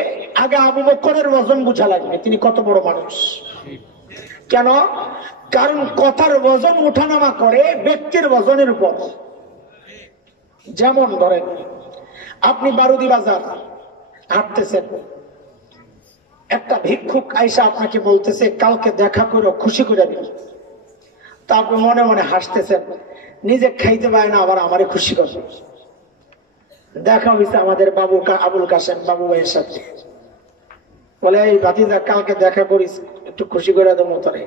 আগে আবু বকরের ওজন বুঝা লাগবে, তিনি কত বড় মানুষ। কেন? কারণ কথার ওজন উঠানামা করে ব্যক্তির ওজনের উপর। যেমন ধরেন আপনি বারুদি বাজার হাঁটতেছেন, একটা ভিক্ষুক আইসা আপনাকে বলতেছে কালকে দেখা করে খুশি করে দিন। তারপর মনে মনে হাসতেছেন, নিজে খাইতে পারে না আবার আমারে খুশি করবে। দেখা হয়েছে আমাদের বাবু আবুল কাসেম বাবু ভাইয়ের সাথে, বলে এই ভাতিজা কালকে দেখা করিস, একটু খুশি করে দেবো তোরে।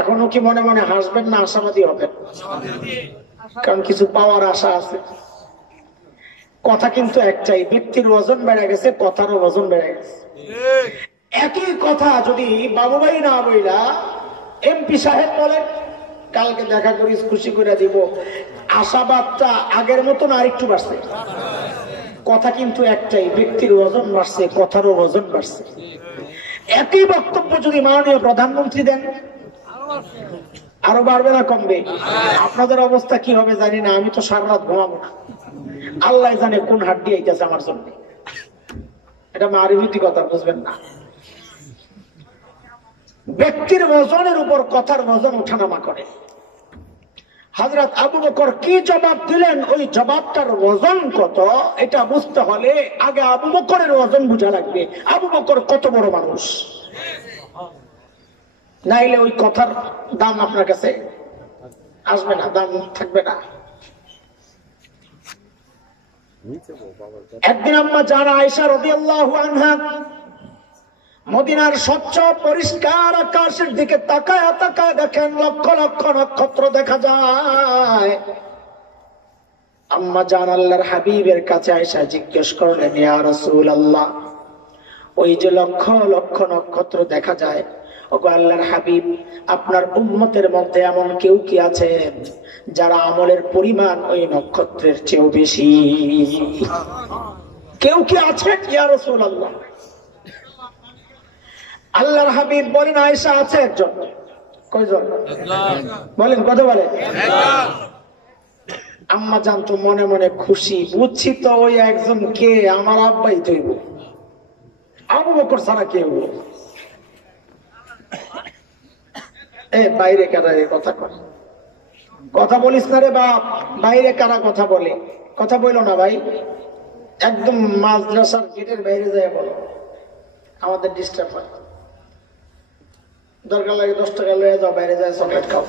এখনো কি মনে মনে হাসবেন না আশাবাদী হবেন? কারণ কিছু পাওয়ার আশা আছে। কথা কিন্তু একটাই, ব্যক্তির ওজন বেড়ে গেছে, কথারও ওজন বেড়ে গেছে। একই কথা যদি বাবু ভাই না বইলা এমপি সাহেব বলেন কালকে দেখা করিস খুশি করে দিব, আশাবাদটা আগের মতন আর একটু বাড়ছে। কথা কিন্তু একটাই, ব্যক্তির ওজন বাড়ছে, কথারও ওজন বাড়ছে। একই বক্তব্য যদি মাননীয় প্রধানমন্ত্রী দেন আরো বাড়বে না কমবে? আপনাদের অবস্থা কি হবে জানি না, আমি তো সারা রাত ঘুমাবো না, আল্লাহ জানে কোন হাড্ডি আইতেছে আমার জন্য। এটা মারিফতি কথা, বুঝবেন না? ব্যক্তির ওজনের উপর কথার ওজন ওঠানামা করে। হযরত আবু বকর কি জবাব দিলেন, ওই জবাবটার ওজন কত এটা বুঝতে হলে আগে আবু বকরের ওজন বুঝা লাগবে। আবু বকর কত বড় মানুষ, নাইলে ওই কথার দাম আপনার কাছে আসবে না, দাম থাকবে না। একদিন আম্মা জানা আয়েশা রাদিয়াল্লাহু আনহা মদিনার স্বচ্ছ পরিষ্কার আকাশের দিকে তাকায় তাকায় দেখেন লক্ষ লক্ষ নক্ষত্র দেখা যায়। আম্মা জান আল্লাহর হাবিবের কাছে আয়েশা জিজ্ঞেস করলেন, ইয়া রাসূলুল্লাহ, ওই যে লক্ষ লক্ষ নক্ষত্র দেখা যায়, ওগো আল্লাহর হাবিব, আপনার উম্মতের মধ্যে এমন কেউ কি আছে যারা আমলের পরিমাণ ওই নক্ষত্রের চেয়েও বেশি? কেউ কি আছে ইয়া রাসূলুল্লাহ? আল্লাহর হাবিব বলেন, আয়েশা আছে একজন। কয়জন বলেন? কত বলে? আম্মা জান তো মনে মনে খুশি, বুঝছি তো ওই একজন কে, আমার আব্বাই তৈব, আবু বকর ছাড়া কে হবো? বাইরে কারা কথা কর, কথা বলিস না রে বাপ, বাইরে কারা কথা বলে? কথা বলো না ভাই, একদম মাদ্রাসার গেটের বাইরে যায় বলো, আমাদের ডিস্টার্ব হয়। দরকার লাগে 10 টাকা লয়ে যাও, বাইরে যায় চকলেট খাও।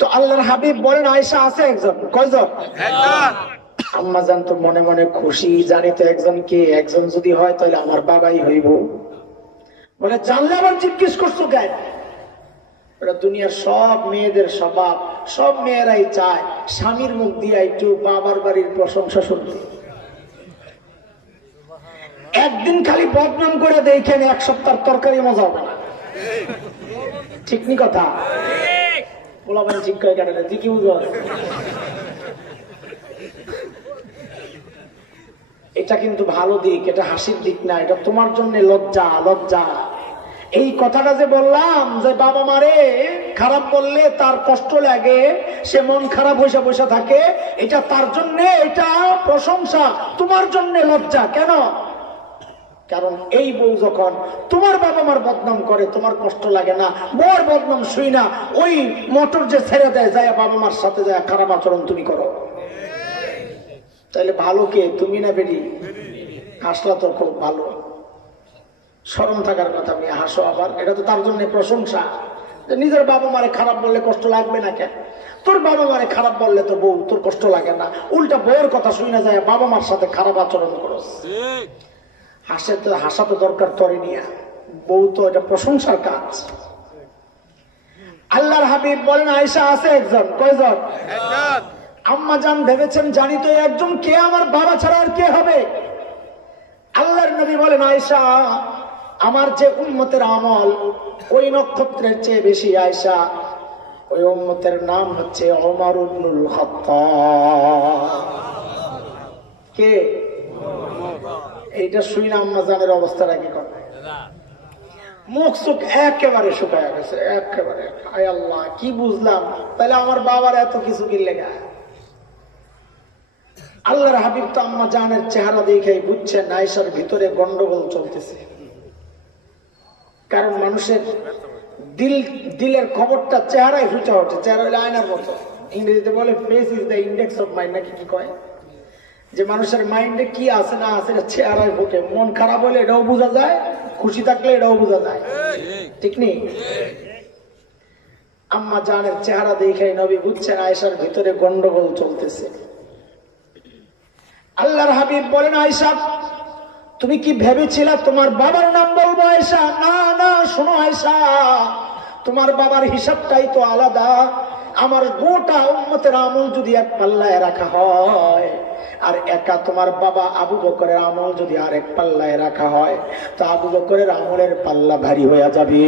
তো আল্লাহর হাবিব বলেন, আয়েশা আছে একজন। কয়জন? আম্মা জান তো মনে মনে খুশি, জানি তো একজন কে, একজন যদি হয় তাহলে আমার বাবাই হইব। বলে, জানলে আবার জিজ্ঞেস করছো কেন? ওটা দুনিয়ার সব মেয়েদের স্বভাব, সব মেয়েরাই চায় স্বামীর মুখ দিয়ে একটু বাবার বাড়ির প্রশংসা শুনতে। একদিন খালি বদনাম করে দেখেন, 1 সপ্তাহ তরকারি মজা হবে না। ঠিক নি কথা? বলা মানে ঠিক করে কাটে কি বুঝো? এটা কিন্তু ভালো দিক, এটা হাসির দিক না, এটা তোমার জন্য লজ্জা। লজ্জা এই কথাটা যে বললাম, যে বাবা মারে খারাপ বললে তার কষ্ট লাগে, সে মন খারাপ বসে বসে থাকে, এটা তার জন্য এটা প্রশংসা, তোমার জন্য লজ্জা। কেন? কারণ এই বউ যখন তোমার বাবা মার বদনাম করে তোমার কষ্ট লাগে না, বউর বদনাম শুই না, ওই মোটর যে ছেড়ে দেয় যায় বাবা মার সাথে যায় খারাপ আচরণ তুমি করো, তাহলে ভালো কে, তুমি না বেরি? হাসলা তো খুব ভালো, শরম থাকার কথা, মেয়ে হাসো আবার, এটা তো তার জন্য প্রশংসা। নিজের বাবা মারে খারাপ বললে কষ্ট লাগবে না কেন? তোর বাবা মারে খারাপ বললে তো বউ তোর কষ্ট লাগে না, উল্টা বউয়ের কথা শুই না যায় বাবা মার সাথে খারাপ আচরণ করো। হাসা তো দরকার তরে নিয়ে, বউ তো এটা প্রশংসার কাজ। আল্লাহর হাবিব বলেন আয়েশা আছে একজন, কয়জন? একজন। আম্মা জান ভেবেছেন জানি তো একজন কে, আমার বাবা ছাড়া আর কে হবে? আল্লাহর নবী বলেন আয়েশা, আমার যে উম্মতের আমল ওই নক্ষত্রের চেয়ে বেশি আয়েশা, ওই উম্মতের নাম হচ্ছে ওমর ইবনুল খাত্তাব। কে? এইটা শুনে আম্মা জানের অবস্থাটা কি করে? মুখ চোখ একেবারে শুকায় গেছে, একেবারে। আয় আল্লাহ, কি বুঝলাম তাহলে আমার বাবার এত কিছু কি লেগা? আল্লাহর হাবিব তো আম্মা জানের চেহারা দেখেই বুঝছেন আয়েশার ভিতরে গন্ডগোল চলতেছে। কারণ মানুষের দিলের খবরটা চেহারায় ফুটে ওঠে, চেহারা হলে আয়নার মতো। ইংরেজিতে বলে face is the index of mind, নাকি কি কয়, যে মানুষের মাইন্ডে কি আছে না আছে চেহারায় ফুটে। মন খারাপ হলে এটাও বোঝা যায়, খুশি থাকলে এটাও বোঝা যায়, ঠিক নেই? আম্মা জানের চেহারা দেখে নবী বুঝছেন আয়েশার ভিতরে গন্ডগোল চলতেছে। আল্লাহর হাবিব বলেন আয়েশা, তুমি কি ভেবেছিলা তোমার বাবার নাম বলবো আয়েশা? না না, শোনো আয়েশা, তোমার বাবার হিসাবটাই তো আলাদা। আমার গোটা উম্মতের আমল যদি এক পাল্লায় রাখা হয়, আর একা তোমার বাবা আবু বকরের আমল যদি আরেক পাল্লায় রাখা হয়, তো আবু বকরের আমলের পাল্লা ভারী হয়ে যাবে।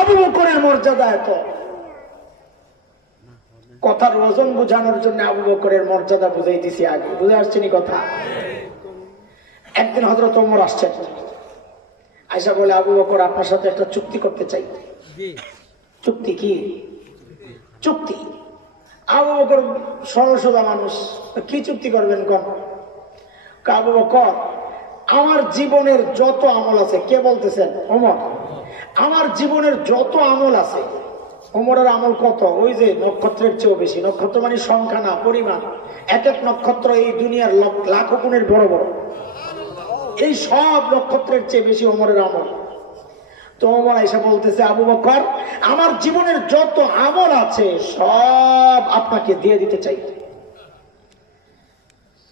আবু বকরের মর্যাদা এত। কথার ওজন বোঝানোর জন্য আবু বকরের মর্যাদা বুঝাইতেছি আগে, বুঝে আসছেনি কথা? একদিন হযরত ওমর আসছেন, আয়েশা বলে আবু বকর আপনার সাথে একটা চুক্তি করতে চাই। চুক্তি কি? চুক্তি। আবু বকর সরল সোজা মানুষ, কি চুক্তি করবেন কোন? আবু বকর, আমার জীবনের যত আমল আছে। কে বলতেছেন? ওমর। আমার জীবনের যত আমল আছে। ওমরের আমল কত? ওই যে নক্ষত্রের চেয়েও বেশি। নক্ষত্র মানে সংখ্যা না, পরিমাণ। এক এক নক্ষত্র এই দুনিয়ার লাখো গুণের বড় বড়। এই সব নক্ষত্রের চেয়ে বেশি ওমরের আমল। তো ওমর এসে বলতেছে আবু বকর, আমার জীবনের যত আমল আছে সব আপনাকে দিয়ে দিতে চাই।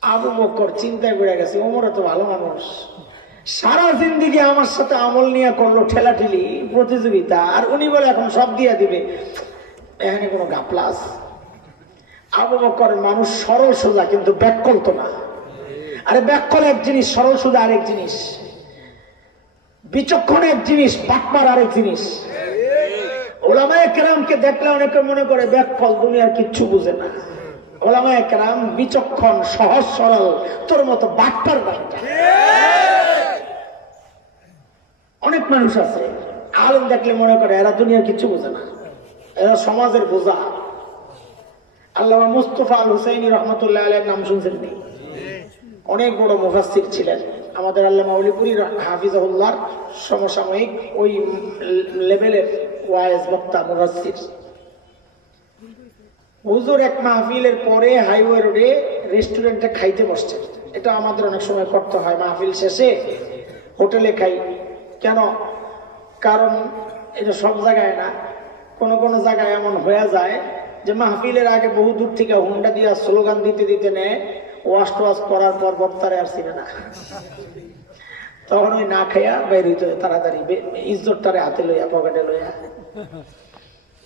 আবু বকর চিন্তায় পড়ে গেছে, ওমর তো ভালো মানুষ, সারা জিন্দিগি আমার সাথে আমল নিয়ে করলো ঠেলাঠেলি, প্রতিযোগিতা, আর উনি বলে এখন সব দিয়ে দিবে। এখানে কোনো গাপলা আছে? আবু বকর মানুষ সরল সোজা, কিন্তু ব্যাককল তো না। আরে ব্যাককল এক জিনিস, সরল সোজা আরেক জিনিস, বিচক্ষণ এক জিনিস, বাটপার আরেক জিনিস। ওলামায়ে কেরামকে দেখলে অনেকে মনে করে ব্যাককল, দুনিয়ার কিচ্ছু বুঝে না। ওলামায়ে কেরাম বিচক্ষণ, সহজ সরল, তোর মতো বাটপার বাট্টা। অনেক মানুষ আছে আলেম দেখলে মনে করে এরা দুনিয়ার কিচ্ছু বোঝে না, এরা সমাজের বোঝা। আল্লামা মুস্তাফা আল হুসাইনি রহমতুল্লাহ আলাইহির নাম শুনছেন? অনেক বড় মুফাসসির ছিলেন। আমাদের আল্লামা ওলিপুরি হাফিজাহুল্লাহর সমসাময়িক ওই লেভেলের ওয়াইজ বক্তা মুফাসসির। হুজুর এক মাহফিলের পরে হাইওয়ে রোডে রেস্টুরেন্টে খাইতে বসছেন। এটা আমাদের অনেক সময় করতে হয়, মাহফিল শেষে হোটেলে খাই। কেন? কারণ এটা সব জায়গায় না, কোন কোন জায়গায় এমন হয়ে যায় যে মাহফিলের আগে বহু দূর থেকে হুন্ডা দিয়া স্লোগান দিতে দিতে নেয়, ওয়াশ টোয়াশ করার পর বক্তারে আর চিনে না, তখন ওই না খাইয়া বের হইতে তাড়াতাড়ি, ইজ্জতটারে হাতে লইয়া, পকেটে লইয়া।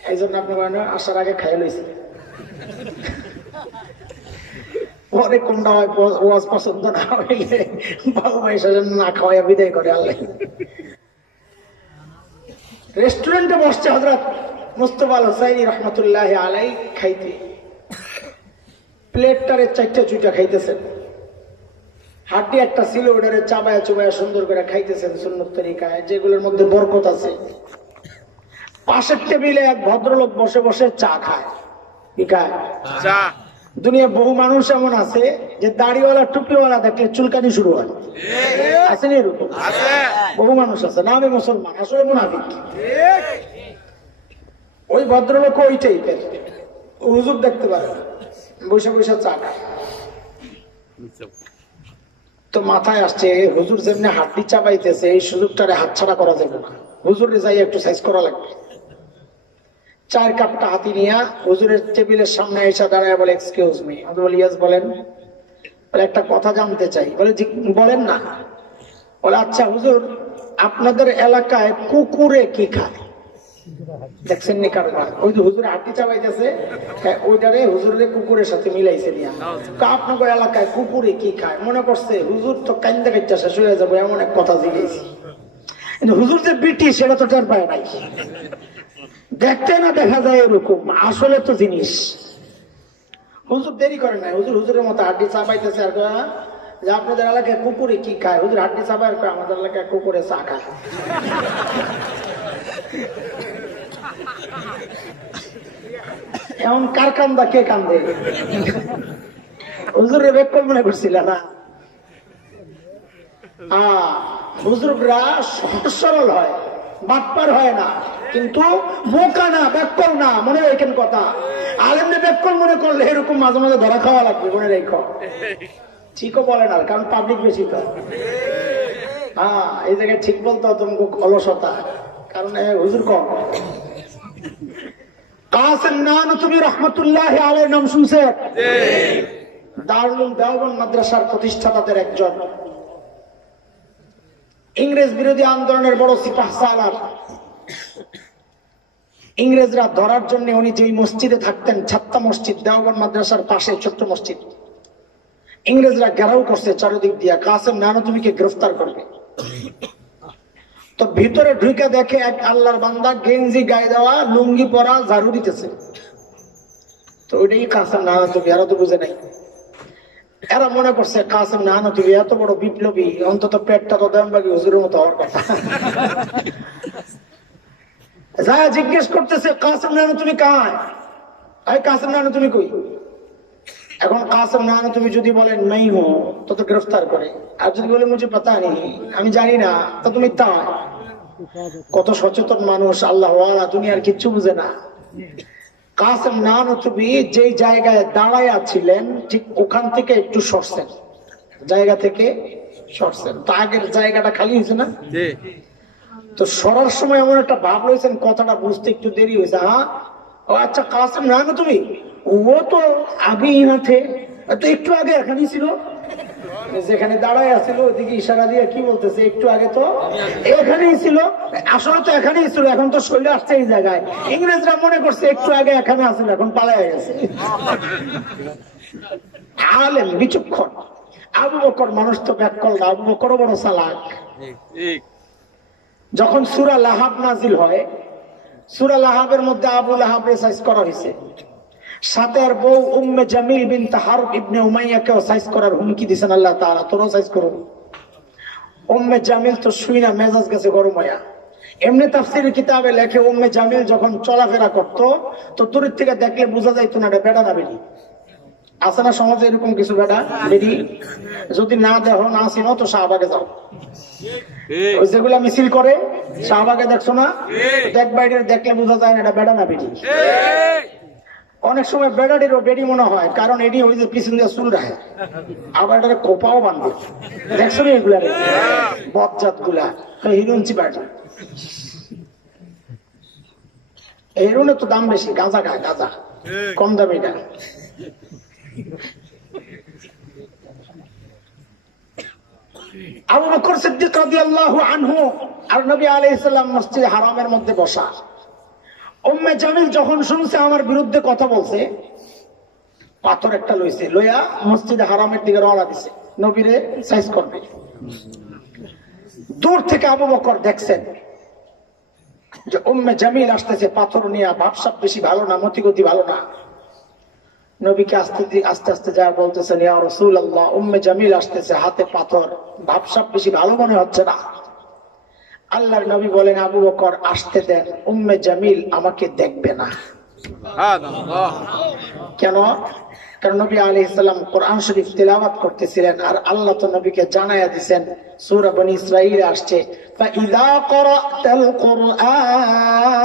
এই জন্য আপনি আসার আগে খাইয়া লইছে, পরে কোনটা হয় ওয়াজ পছন্দ না হইলে বাবু ভাই না খাওয়াইয়া বিদায় করে আল্লাহ। রেস্টুরেন্টে বসছে হযরত মুস্তাফা আল হুসাইনি রহমতুল্লাহ আলাই খাইতে। প্লেটটারে চারটা চুইটা খাইতেছেন, হাড্ডি একটা ছিল ওটারে চাবায়া চুবায়া সুন্দর করে খাইতেছেন সুন্নত তরিকায়, যেগুলোর মধ্যে বরকত আছে। পাশের টেবিলে এক ভদ্রলোক বসে বসে চা খায়। কি খায়? চা। দুনিয়া বহু মানুষ এমন আছে যে দাড়িওয়ালা টুপিওয়ালা দেখলে চুলকানি শুরু হয়, আছে না? এরকম বহু মানুষ আছে, না আমি মুসলমান, আসলে মুনাফিক। ওই ভদ্রলোক ওই টাইপের, হুজুর দেখতে পারে বসে বসে চা খায়। তো মাথায় আসছে হুজুর যেমনি হাড্ডি চাবাইতেছে, এই সুযোগটারে হাতছাড়া করা যাবে না, হুজুরে যাই একটু সাইজ করা লাগবে। চার কাপটা হাতি নিয়ে হুজুরের টেবিলের সামনে এসে দাঁড়ায় বলে, এক্সকিউজ মি। আমি বলি, ইয়েস বলেন। বলে, একটা কথা জানতে চাই। বলে, বলেন না। বলে আচ্ছা হুজুর, আপনাদের এলাকায় কুকুরে কি খায়? দেখছেন নি কারবার? ওই যে হুজুরে হাঁটি চাবাইতেছে, ওইটারে হুজুরের কুকুরের সাথে মিলাইছে নিয়া। আপনাদের এলাকায় কুকুরে কি খায়? মনে করছে হুজুর তো কান্দা কাইটা শেষ হয়ে যাবো এমন এক কথা জিজ্ঞেস। কিন্তু হুজুর যে ব্রিটিশ সেটা তো টের পায় নাই। দেখতে না দেখা যায় এরকম, আসলে তো জিনিস। হুজুর দেরি করে নাই, হুজুর হুজুরের মতো হাড্ডি চাবাইতেছে আর যে আপনাদের এলাকায় কুকুরে কি খায়? হুজুর হাড্ডি চাবাই আর আমাদের এলাকায় কুকুরে চা খায়। এমন কার কান্দা কে কান্দে? হুজুরের বেকল মনে করছিল না। হুজুররা সরল হয়, বাটপার হয় না, কিন্তু বোকা না, বেকল না। মনে রেখেন কথা, আলেমদের বেকল মনে করলে এরকম মাঝে মাঝে ধরা খাওয়া লাগবে, মনে রেখো। ঠিকও বলে না, কারণ পাবলিক বেশি তো। এই জায়গায় ঠিক বলতো তোমাকে অলসতা, কারণ হুজুর কম। কাসেম নানতুবি রহমতুল্লাহি আলাইহির নাম শুনছেন? দারুল দেওবন্দ মাদ্রাসার প্রতিষ্ঠাতাদের একজন, ইংরেজ বিরোধী আন্দোলনের বড় সিপাহ সালার। ইংরেজরা ধরার জন্য উনি যে মসজিদে থাকতেন, ছাত্তা মসজিদ, দেওবন্দ মাদ্রাসার পাশে ছোট্ট মসজিদ, ইংরেজরা ঘেরাও করছে চারিদিক দিয়া, কাসেম নানতুবিকে গ্রেফতার করবে। তো ভিতরে ঢুকে দেখে এক আল্লাহর বান্দা গেঞ্জি গায়ে দেওয়া, লুঙ্গি পরা, ঝাড়ু দিতেছে। তো ওইটাই কাসেম নানতুবি, এরা তো বুঝে নাই। এরা মনে করছে কাসেম নানতুবি এত বড় বিপ্লবী, অন্তত পেটটা তো দেমবাগি হুজুরের মতো হওয়ার কথা। যা জিজ্ঞেস করতেছে কাসেম নানতুবি কায়? কাসেম নানতুবি কই? এখন কাসেম নানতুবি যদি বলেন নাই হো তো গ্রেফতার করে, আর যদি বলে মুঝে পাতা নেই, আমি জানি না, তো তুমি তা। কত সচেতন মানুষ, আল্লাহ ওয়ালা, দুনিয়ার কিচ্ছু বুঝে না। কাসেম নানতুবি যেই জায়গায় দাঁড়ায় ছিলেন ঠিক ওখান থেকে একটু সরছেন, জায়গা থেকে সরছেন। তো আগের জায়গাটা খালি হয়েছে না? তো সরার সময় এমন একটা ভাব রয়েছেন, কথাটা বুঝতে একটু দেরি হয়েছে। আচ্ছা কাসেম নানতুবি ও তো আগে ইহাতে, তো একটু আগে এখানেই ছিল, যেখানে দাঁড়ায় আছিল ওইদিকে ইশারা দিয়ে কি বলতেছে, একটু আগে তো এখানেই ছিল, আসলে তো এখানেই ছিল, এখন তো শরীরে আসছে এই জায়গায়। ইংরেজরা মনে করছে একটু আগে এখানে আসলে, এখন পালায় গেছে। আলেম বিচক্ষণ। আবু বকর মানুষ তো ব্যাকল না, আবু বকর বড় চালাক। যখন সূরা লাহাব নাজিল হয়, সূরা লাহাবের মধ্যে আবু লাহাব সাইজ করা হয়েছে, সাথে আর বউ উম্মে জামিল বিনতে হারব ইবনে উমাইয়াকেও সাইজ করার হুমকি দিয়েছেন আল্লাহ তাআলা, তোরাও সাইজ করো। উম্মে জামিল তো শুই না, মেজাজ গেছে গরম হইয়া। এমনি তাফসীরের কিতাবে লেখে উম্মে জামিল যখন চলাফেরা করত তো দূরের থেকে দেখলে বোঝা যাইতো না এটা বেড়া না বেড়ি। আছে না সমাজে এরকম কিছু বেড়া বেড়ি? যদি না দেখো, না চিনো তো শাহবাগে যাও, ওই যেগুলা মিছিল করে শাহবাগে দেখছো না, দেখ বাইরে দেখলে বোঝা যায় না এটা বেড়া না বেড়ি। অনেক সময় বেড়াটিরও বেড়ি মনে হয়, কারণ এটি ওই যে পিছন দিয়ে চুল রাখে, আবার এটা কোপাও বাঁধবে। দেখছো না এগুলা বদজাত গুলা, হিরুঞ্চি বাড়ি। হিরুনের তো দাম বেশি, গাঁজা খায়, গাঁজা কম দামে এটা। আবু বকর সিদ্দিক রাদিয়াল্লাহু আনহু আর নবী আলাইহিস সালাম মসজিদে হারামের মধ্যে বসা। উম্মে জামিল যখন শুনছে আমার বিরুদ্ধে কথা বলছে, পাথর একটা লইছে, লইয়া মসজিদে হারামের দিকে রওনা দিছে, নবীরে সাইজ করবে। দূর থেকে আবু বকর দেখছেন যে উম্মে জামিল আসতেছে পাথর নিয়ে, ভাবসাব বেশি ভালো না, মতিগতি ভালো না। নবীকে আস্তে আস্তে যা বলতেছেন, ইয়া রাসূলুল্লাহ, উম্মে জামিল আসতেছে, হাতে পাথর, ভাবসাব বেশি ভালো মনে হচ্ছে না। আল্লাহর নবী বলেন, আবু বকর আসতে দেন, উম্মে জামিল আমাকে দেখবে না। কেন? কারণ নবী আলাইহিস সালাম কোরআন শরীফ তিলাওয়াত করতেছিলেন, আর আল্লাহ তো নবীকে জানায়া দিবেন, সূরা বনী ইসরাঈলে আসছে, ফাইযা ক্বরাতাল কুরআন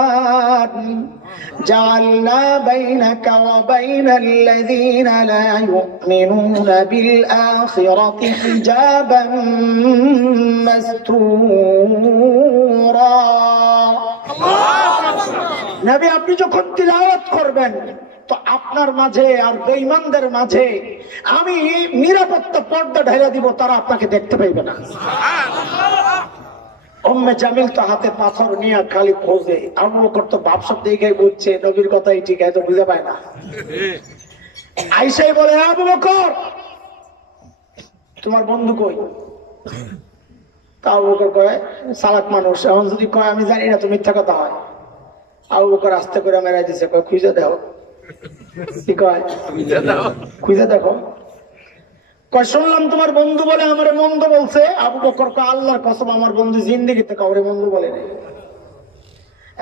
জাআলনা বাইনাকা ওয়া বাইনাল্লাযীনা লা ইউমিনুনা বিল আখিরাতি হিজাবান মাসতুরা। নবী আপনি যখন তিলাওয়াত করবেন তো আপনার মাঝে আর বেঈমানদের মাঝে আমি নিরাপত্তা পর্দা ঢেলে দিব, তারা আপনাকে দেখতে পাইবে না। উম্মে জামিল তো হাতে পাথর নিয়ে খালি খোঁজে, আবু বকর তো ভাবসাব দেখে বুঝছে নবীর কথাই ঠিক আছে, বুঝে পায় না। আইসাই বলে, আবু বকর তোমার বন্ধু কই? তা আবু বকর কয়, চালাক মানুষ, এখন যদি কয় আমি জানি না তো মিথ্যা কথা হয়। আবু বকর আস্তে করে মেরাই দিছে, কয় খুঁজে দেখো। কি কয়? খুঁজে দেখো। কয় শুনলাম তোমার বন্ধু বলে আমারে মন্দ বলছে। আবু বকর কয়, আল্লাহর কসম আমার বন্ধু জিন্দেগিতে কাউরে মন্দ বলে নেই।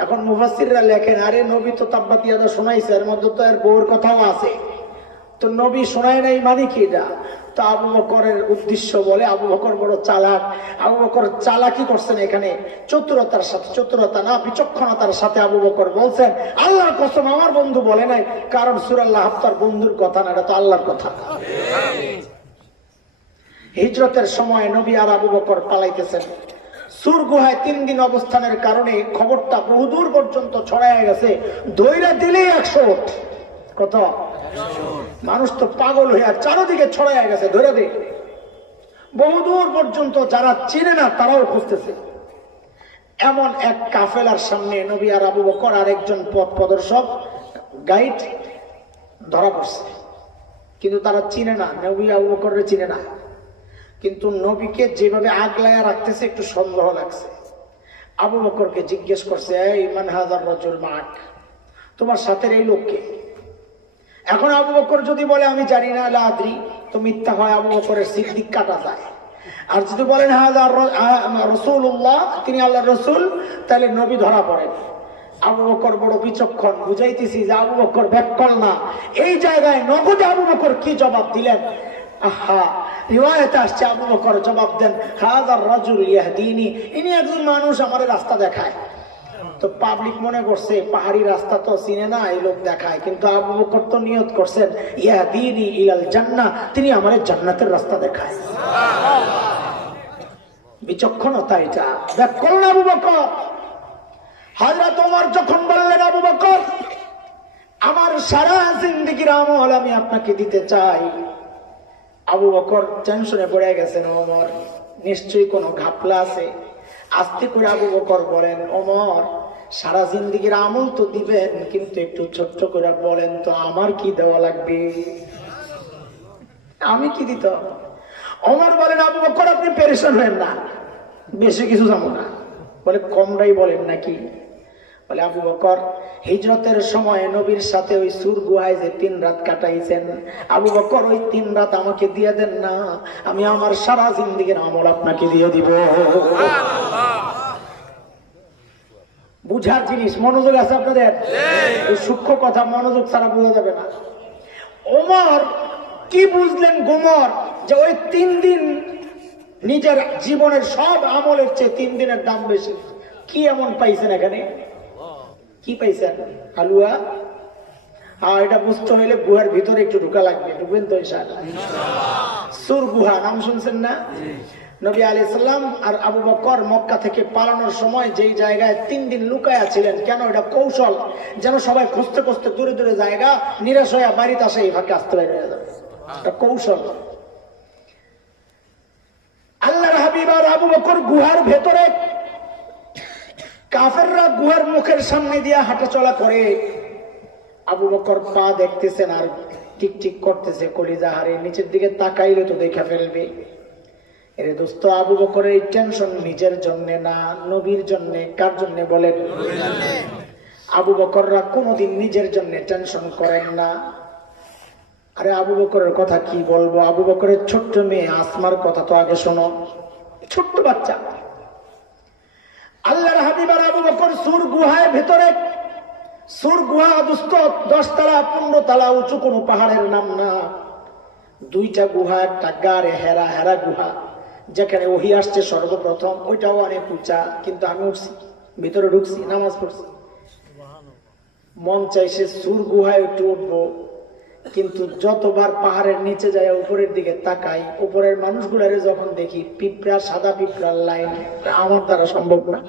এখন মুফাসসিররা লেখেন, আরে নবী তো তাব্বাত ইয়াদা শোনাইছে, এর মধ্যে তো এর বউর কথাও আছে, তো নবী শোনায় নাই মানে কি এটা? তো আবু বকরের উদ্দেশ্য বলে আবু বকর বড় চালাক। আবু বকর চালাকি করছেন এখানে চতুরতার সাথে, চতুরতা না বিচক্ষণতার সাথে আবু বকর বলছেন আল্লাহর কসম আমার বন্ধু বলে নাই, কারণ সূরা লাহব তার বন্ধুর কথা না, এটা তো আল্লাহর কথা। হিজরতের সময় নবী আর আবু বকর পালাইতেছেন। সুর গুহায় 3 দিন অবস্থানের কারণে খবরটা বহুদূর পর্যন্ত ছড়ায় গেছে। দইরা দিলেই 100 কত মানুষ তো পাগল হয়ে চারদিকে ছড়ায় গেছে, ধরে দে বহুদূর পর্যন্ত। যারা চিনে না তারাও খুঁজতেছে। এমন এক কাফেলার সামনে নবী আর আবু বকর আর একজন পথ প্রদর্শক গাইড ধরা পড়ছে, কিন্তু তারা চিনে না, নবী আবু বকরের চিনে না। কিন্তু নবীকে যেভাবে আগলায়া রাখতেছে একটু সন্দেহ লাগছে। আবু বকরকে জিজ্ঞেস করছে, এই মান হাযার রাজুল মাক, তোমার সাথে এই লোককে? এখন আবু বকর যদি বলে আমি জানি না, লা আদরি, তো মিথ্যা হয়, আবু বকরের সিদ্দিক কাটা যায়। আর যদি বলেন হাযার রাসূলুল্লাহ, তিনি আল্লাহর রাসূল, তাহলে নবী ধরা পড়েন। আবু বকর বড় বিচক্ষণ, বুঝাইতেছি যে আবু বকর ব্যাককল না। এই জায়গায় নগদে আবু বকর কি জবাব দিলেন? আহা, রিওয়ায়াতে আসছে আবু বকর জবাব দেন, হাযার রাজুল ইয়াহদিনি, ইনি একজন মানুষ আমার রাস্তা দেখায়। তো পাবলিক মনে করছে পাহাড়ি রাস্তা তো চিনে না, এই লোক দেখায়, কিন্তু আবু বকর তো নিয়ত করছেন ইয়াহদিনি ইলাল জান্নাহ, তিনি আমাদের জান্নাতের রাস্তা দেখায়। বিচক্ষণতা এটা, ব্যাককল না আবু বকর। হযরত ওমর যখন বললেন আবু বকর আমার সারা জিন্দেগির আমল আমি আপনাকে দিতে চাই, আবু বকর টেনশনে পড়ে গেছেন। ওমর নিশ্চয়ই কোনো ঘাপলা আছে। আস্তে করে আবু বকর বলেন, ওমর সারা জিন্দেগির আমল তো দিবেন, কিন্তু একটু ছোট্ট করে বলেন তো আমার কি দেওয়া লাগবে, আমি কি দিত? ওমর বলেন, আবু বকর আপনি পেরেশান হবেন না, বেশি কিছু জানো না। বলে কমটাই বলেন নাকি? বলে আবু বকর হিজরতের সময় নবীর সাথে ওই সুর গুহায় যে 3 রাত কাটাইছেন, আবু বকর ওই 3 রাত আমাকে দিয়ে দেন না, আমি আমার সারা জিন্দেগির আমল আপনাকে দিয়ে দিব। বুঝার জিনিস, মনোযোগ আছে আপনাদের? এই সূক্ষ্ম কথা মনোযোগ ছাড়া বোঝা যাবে না। ওমর কি বুঝলেন গোমর, যে ওই 3 দিন নিজের জীবনের সব আমলের চেয়ে 3 দিনের দাম বেশি। কি এমন পাইছেন এখানে? কি পাইছেন? হালুয়া? হ্যাঁ, এটা বুঝতে হইলে গুহার ভিতরে একটু ঢুকা লাগবে। ঢুকবেন তো ইনশাআল্লাহ? সুর গুহা নাম শুনছেন না? নবী আলাইহিস সালাম আর আবু বকর মক্কা থেকে পালানোর সময় যেই জায়গায় 3 দিন লুকায়া ছিলেন, কেন? এটা কৌশল, যেন সবাই খুঁজতে খুঁজতে দূরে দূরে জায়গা নিরাশ হয়ে বাড়িতে আসে, এই ফাঁকে আসতে বাইরে হয়ে যাবে। এটা কৌশল। আল্লাহর হাবিব আর আবু বকর গুহার ভেতরে, কাফেররা গুহার মুখের সামনে দিয়ে হাঁটা চলা করে। আবু বকর পা দেখতেছেন আর টিক টিক করতেছে, কলিজা হারে নিচের দিকে তাকাইলে তো দেখা ফেলবে। এরে দোস্ত, আবু বকরের এই টেনশন নিজের জন্য না, নবীর জন্য। কার জন্য বলেন? আবু বকররা কোনোদিন নিজের জন্য টেনশন করেন না। আরে আবু বকরের কথা কি বলবো, আবু বকরের ছোট্ট মেয়ে আসমার কথা তো আগে শোনো। ছোট্ট বাচ্চা। আল্লাহর হাবিব আর আবু বকর সুর গুহায় ভেতরে। সুর গুহা দোস্ত 10 তলা 15 তলা উঁচু, কোনো পাহাড়ের নাম না। 2টা গুহা, একটা গাড়ে হেরা, হেরা গুহা, যেখানে ওহী আসছে সর্বপ্রথম, ওইটাও অনেক উঁচা। কিন্তু আমি উঠছি, ভিতরে ঢুকছি, নামাজ পড়ছি, মন চাইছে সুর গুহায় একটু উঠবো, কিন্তু যতবার পাহাড়ের নিচে যায় উপরের দিকে তাকাই, উপরের মানুষগুলারে যখন দেখি পিঁপড়া, সাদা পিঁপড়ার লাইন, আমার দ্বারা সম্ভব না।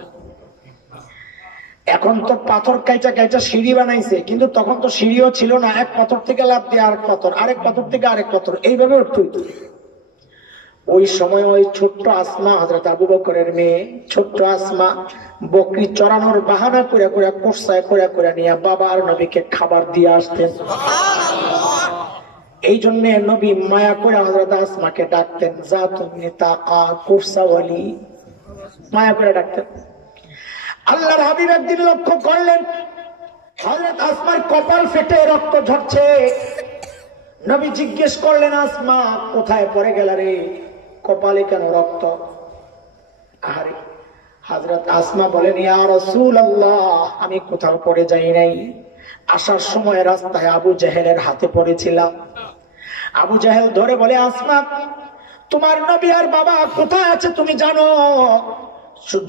এখন তো পাথর কাইটা কাইটা সিঁড়ি বানাইছে, কিন্তু তখন তো সিঁড়িও ছিল না। এক পাথর থেকে লাফ দিয়ে আরেক পাথর, আরেক পাথর থেকে আরেক পাথর, এইভাবে উঠতে হইতো। ওই সময় ওই ছোট্ট আসমা, হযরত আবু বকরের মেয়ে ছোট্ট আসমা, বকরি চড়ানোর বাহানা করে করে কোরসায় করে করে নিয়ে বাবা আর নবীকে খাবার দিয়ে আসতেন। এই জন্য নবী মায়া করে হযরত আসমাকে ডাকতেন, যা তুমি তাকা কোরসাওয়ালি, মায়া করে ডাকতেন। আল্লাহর হাবিব একদিন লক্ষ্য করলেন হযরত আসমার কপাল ফেটে রক্ত ঝরছে। নবী জিজ্ঞেস করলেন, আসমা কোথায় পড়ে গেল রে, কপালে কেন রক্ত? আরে হযরত আসমা বলেন, ইয়া রাসূলুল্লাহ, আমি কোথাও পড়ে যাই নাই, আসার সময় রাস্তায় আবু জেহেলের হাতে পড়েছিলাম। আবু জেহেল ধরে বলে, আসমা তোমার নবী আর বাবা কোথায় আছে তুমি জানো?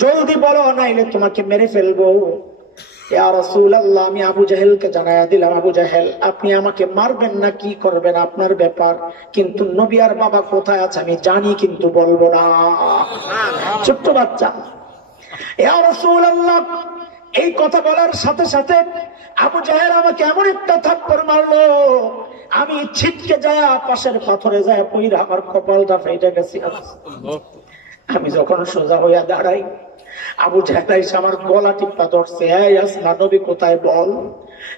জলদি বলো, নাইলে তোমাকে মেরে ফেলবো। ইয়া রাসূলুল্লাহ, আমি আবু জেহেলকে জানায়া দিলাম, আবু জেহেল আপনি আমাকে মারবেন না কি করবেন আপনার ব্যাপার, কিন্তু নবী আর বাবা কোথায় আছে আমি জানি, কিন্তু বলবো না। ছোট্ট বাচ্চা। ইয়া রাসূলুল্লাহ, এই কথা বলার সাথে সাথে আবু জেহেল আমাকে এমন একটা থাপ্পড় মারলো, আমি ছিটকে যায় পাশের পাথরে যায় পইরা আমার কপালটা ফেটে গেছে। আমি যখন সোজা হইয়া দাঁড়াই, আবু জেহেল এসে আমার গলা টিপা ধরছে, এই আসমা নবী কোথায় বল।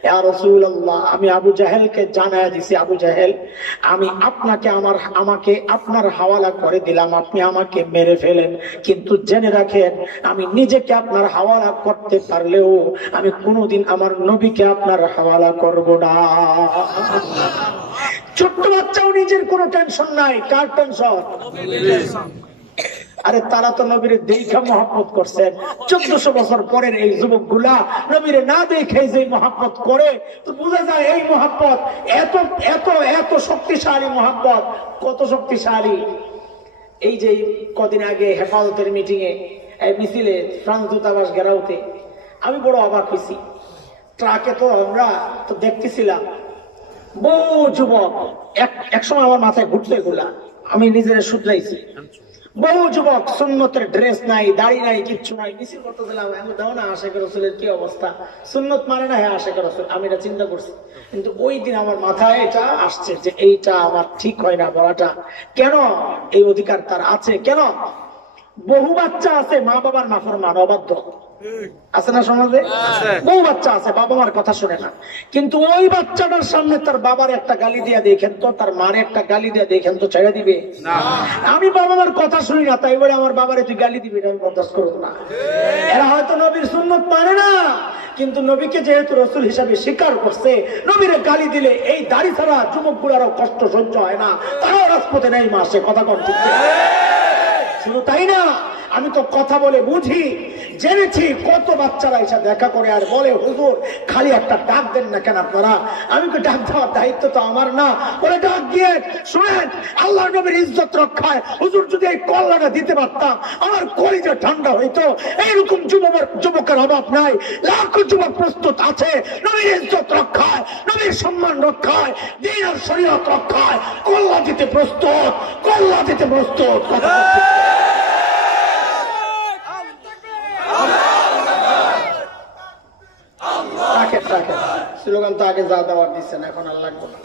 ইয়া রাসূলুল্লাহ, আমি আবু জেহেলকে জানায়া দিছি, আবু জেহেল আমি আমাকে আপনার হাওয়ালা করে দিলাম, আপনি আমাকে মেরে ফেলেন, কিন্তু জেনে রাখেন আমি নিজেকে আপনার হাওয়ালা করতে পারলেও আমি কোনোদিন আমার নবীকে আপনার হাওয়ালা করব না। ছোট্ট বাচ্চাও নিজের কোনো টেনশন নাই, কার টেনশন? আরে তারা তো নবীর দেখা মহব্বত করছেন। 1400 বছর পরের এই যুবক গুলা নবীর না দেখে যে মহব্বত করে, তো বোঝা যায় এই মহব্বত এত এত এত শক্তিশালী মহব্বত। কত শক্তিশালী! এই যে কদিন আগে হেফাজতের মিটিং এ মিছিলে ফ্রান্স দূতাবাস ঘেরাওতে আমি বড় অবাক হয়েছি। ট্রাকে তো আমরা তো দেখতেছিলাম বহু যুবক, এক সময় আমার মাথায় ঘুরতে এগুলা, আমি নিজের শুধরাইছি। বহু যুবক সুন্নতের ড্রেস নাই, দাড়ি নাই, কিচ্ছু নাই, মিছিল করতেছিলাম। আমি দাও না আশিক রাসূলের কি অবস্থা, সুন্নত মানে না, হ্যাঁ আশিক রাসূল, আমি এটা চিন্তা করছি। কিন্তু ওই দিন আমার মাথায় এটা আসছে যে এইটা আমার ঠিক হয় না বলাটা। কেন? এই অধিকার তার আছে। কেন? বহু বাচ্চা আছে মা বাবার নাফরমান, অবাধ্য আছে না সমাজে? বহু বাচ্চা আছে বাবা মার কথা শুনে না, কিন্তু ওই বাচ্চাটার সামনে তার বাবার একটা গালি দিয়া দেখেন তো, তার মার একটা গালি দিয়া দেখেন তো, ছেড়ে দিবে? আমি বাবা মার কথা শুনি না, তাই বলে আমার বাবারে তুই গালি দিবি, আমি বরদাস্ত করবো না। এরা হয়তো নবীর সুন্নত মানে না, কিন্তু নবীকে যেহেতু রাসূল হিসাবে স্বীকার করছে, নবীরে গালি দিলে এই দাড়ি ছাড়া যুবক গুলারও কষ্ট সহ্য হয় না, তারাও রাজপথে নেই মাসে। কথা কম ঠিক শুধু তাই না, আমি তো কথা বলে বুঝি, জেনেছি কত বাচ্চারা এসে দেখা করে আর বলে, হুজুর খালি একটা ডাক দেন না কেন আপনারা? আমি তো ডাক দেওয়ার দায়িত্ব তো আমার না। বলে ডাক দিয়ে শুনেন, আল্লাহ নবীর ইজ্জত রক্ষায় হুজুর যদি এই কল্যাণটা দিতে পারতাম আমার কলিজা ঠান্ডা হইতো। এইরকম যুবকের অভাব নাই, লাখো যুবক প্রস্তুত আছে নবীর ইজ্জত রক্ষায়, নবীর সম্মান রক্ষায়, দ্বীন আর শরীয়ত রক্ষায় কল্লা দিতে প্রস্তুত, কল্লা দিতে প্রস্তুত। কথা স্লোগান তো আগে যা দেওয়ার দিচ্ছেন, এখন আর লাগবে না।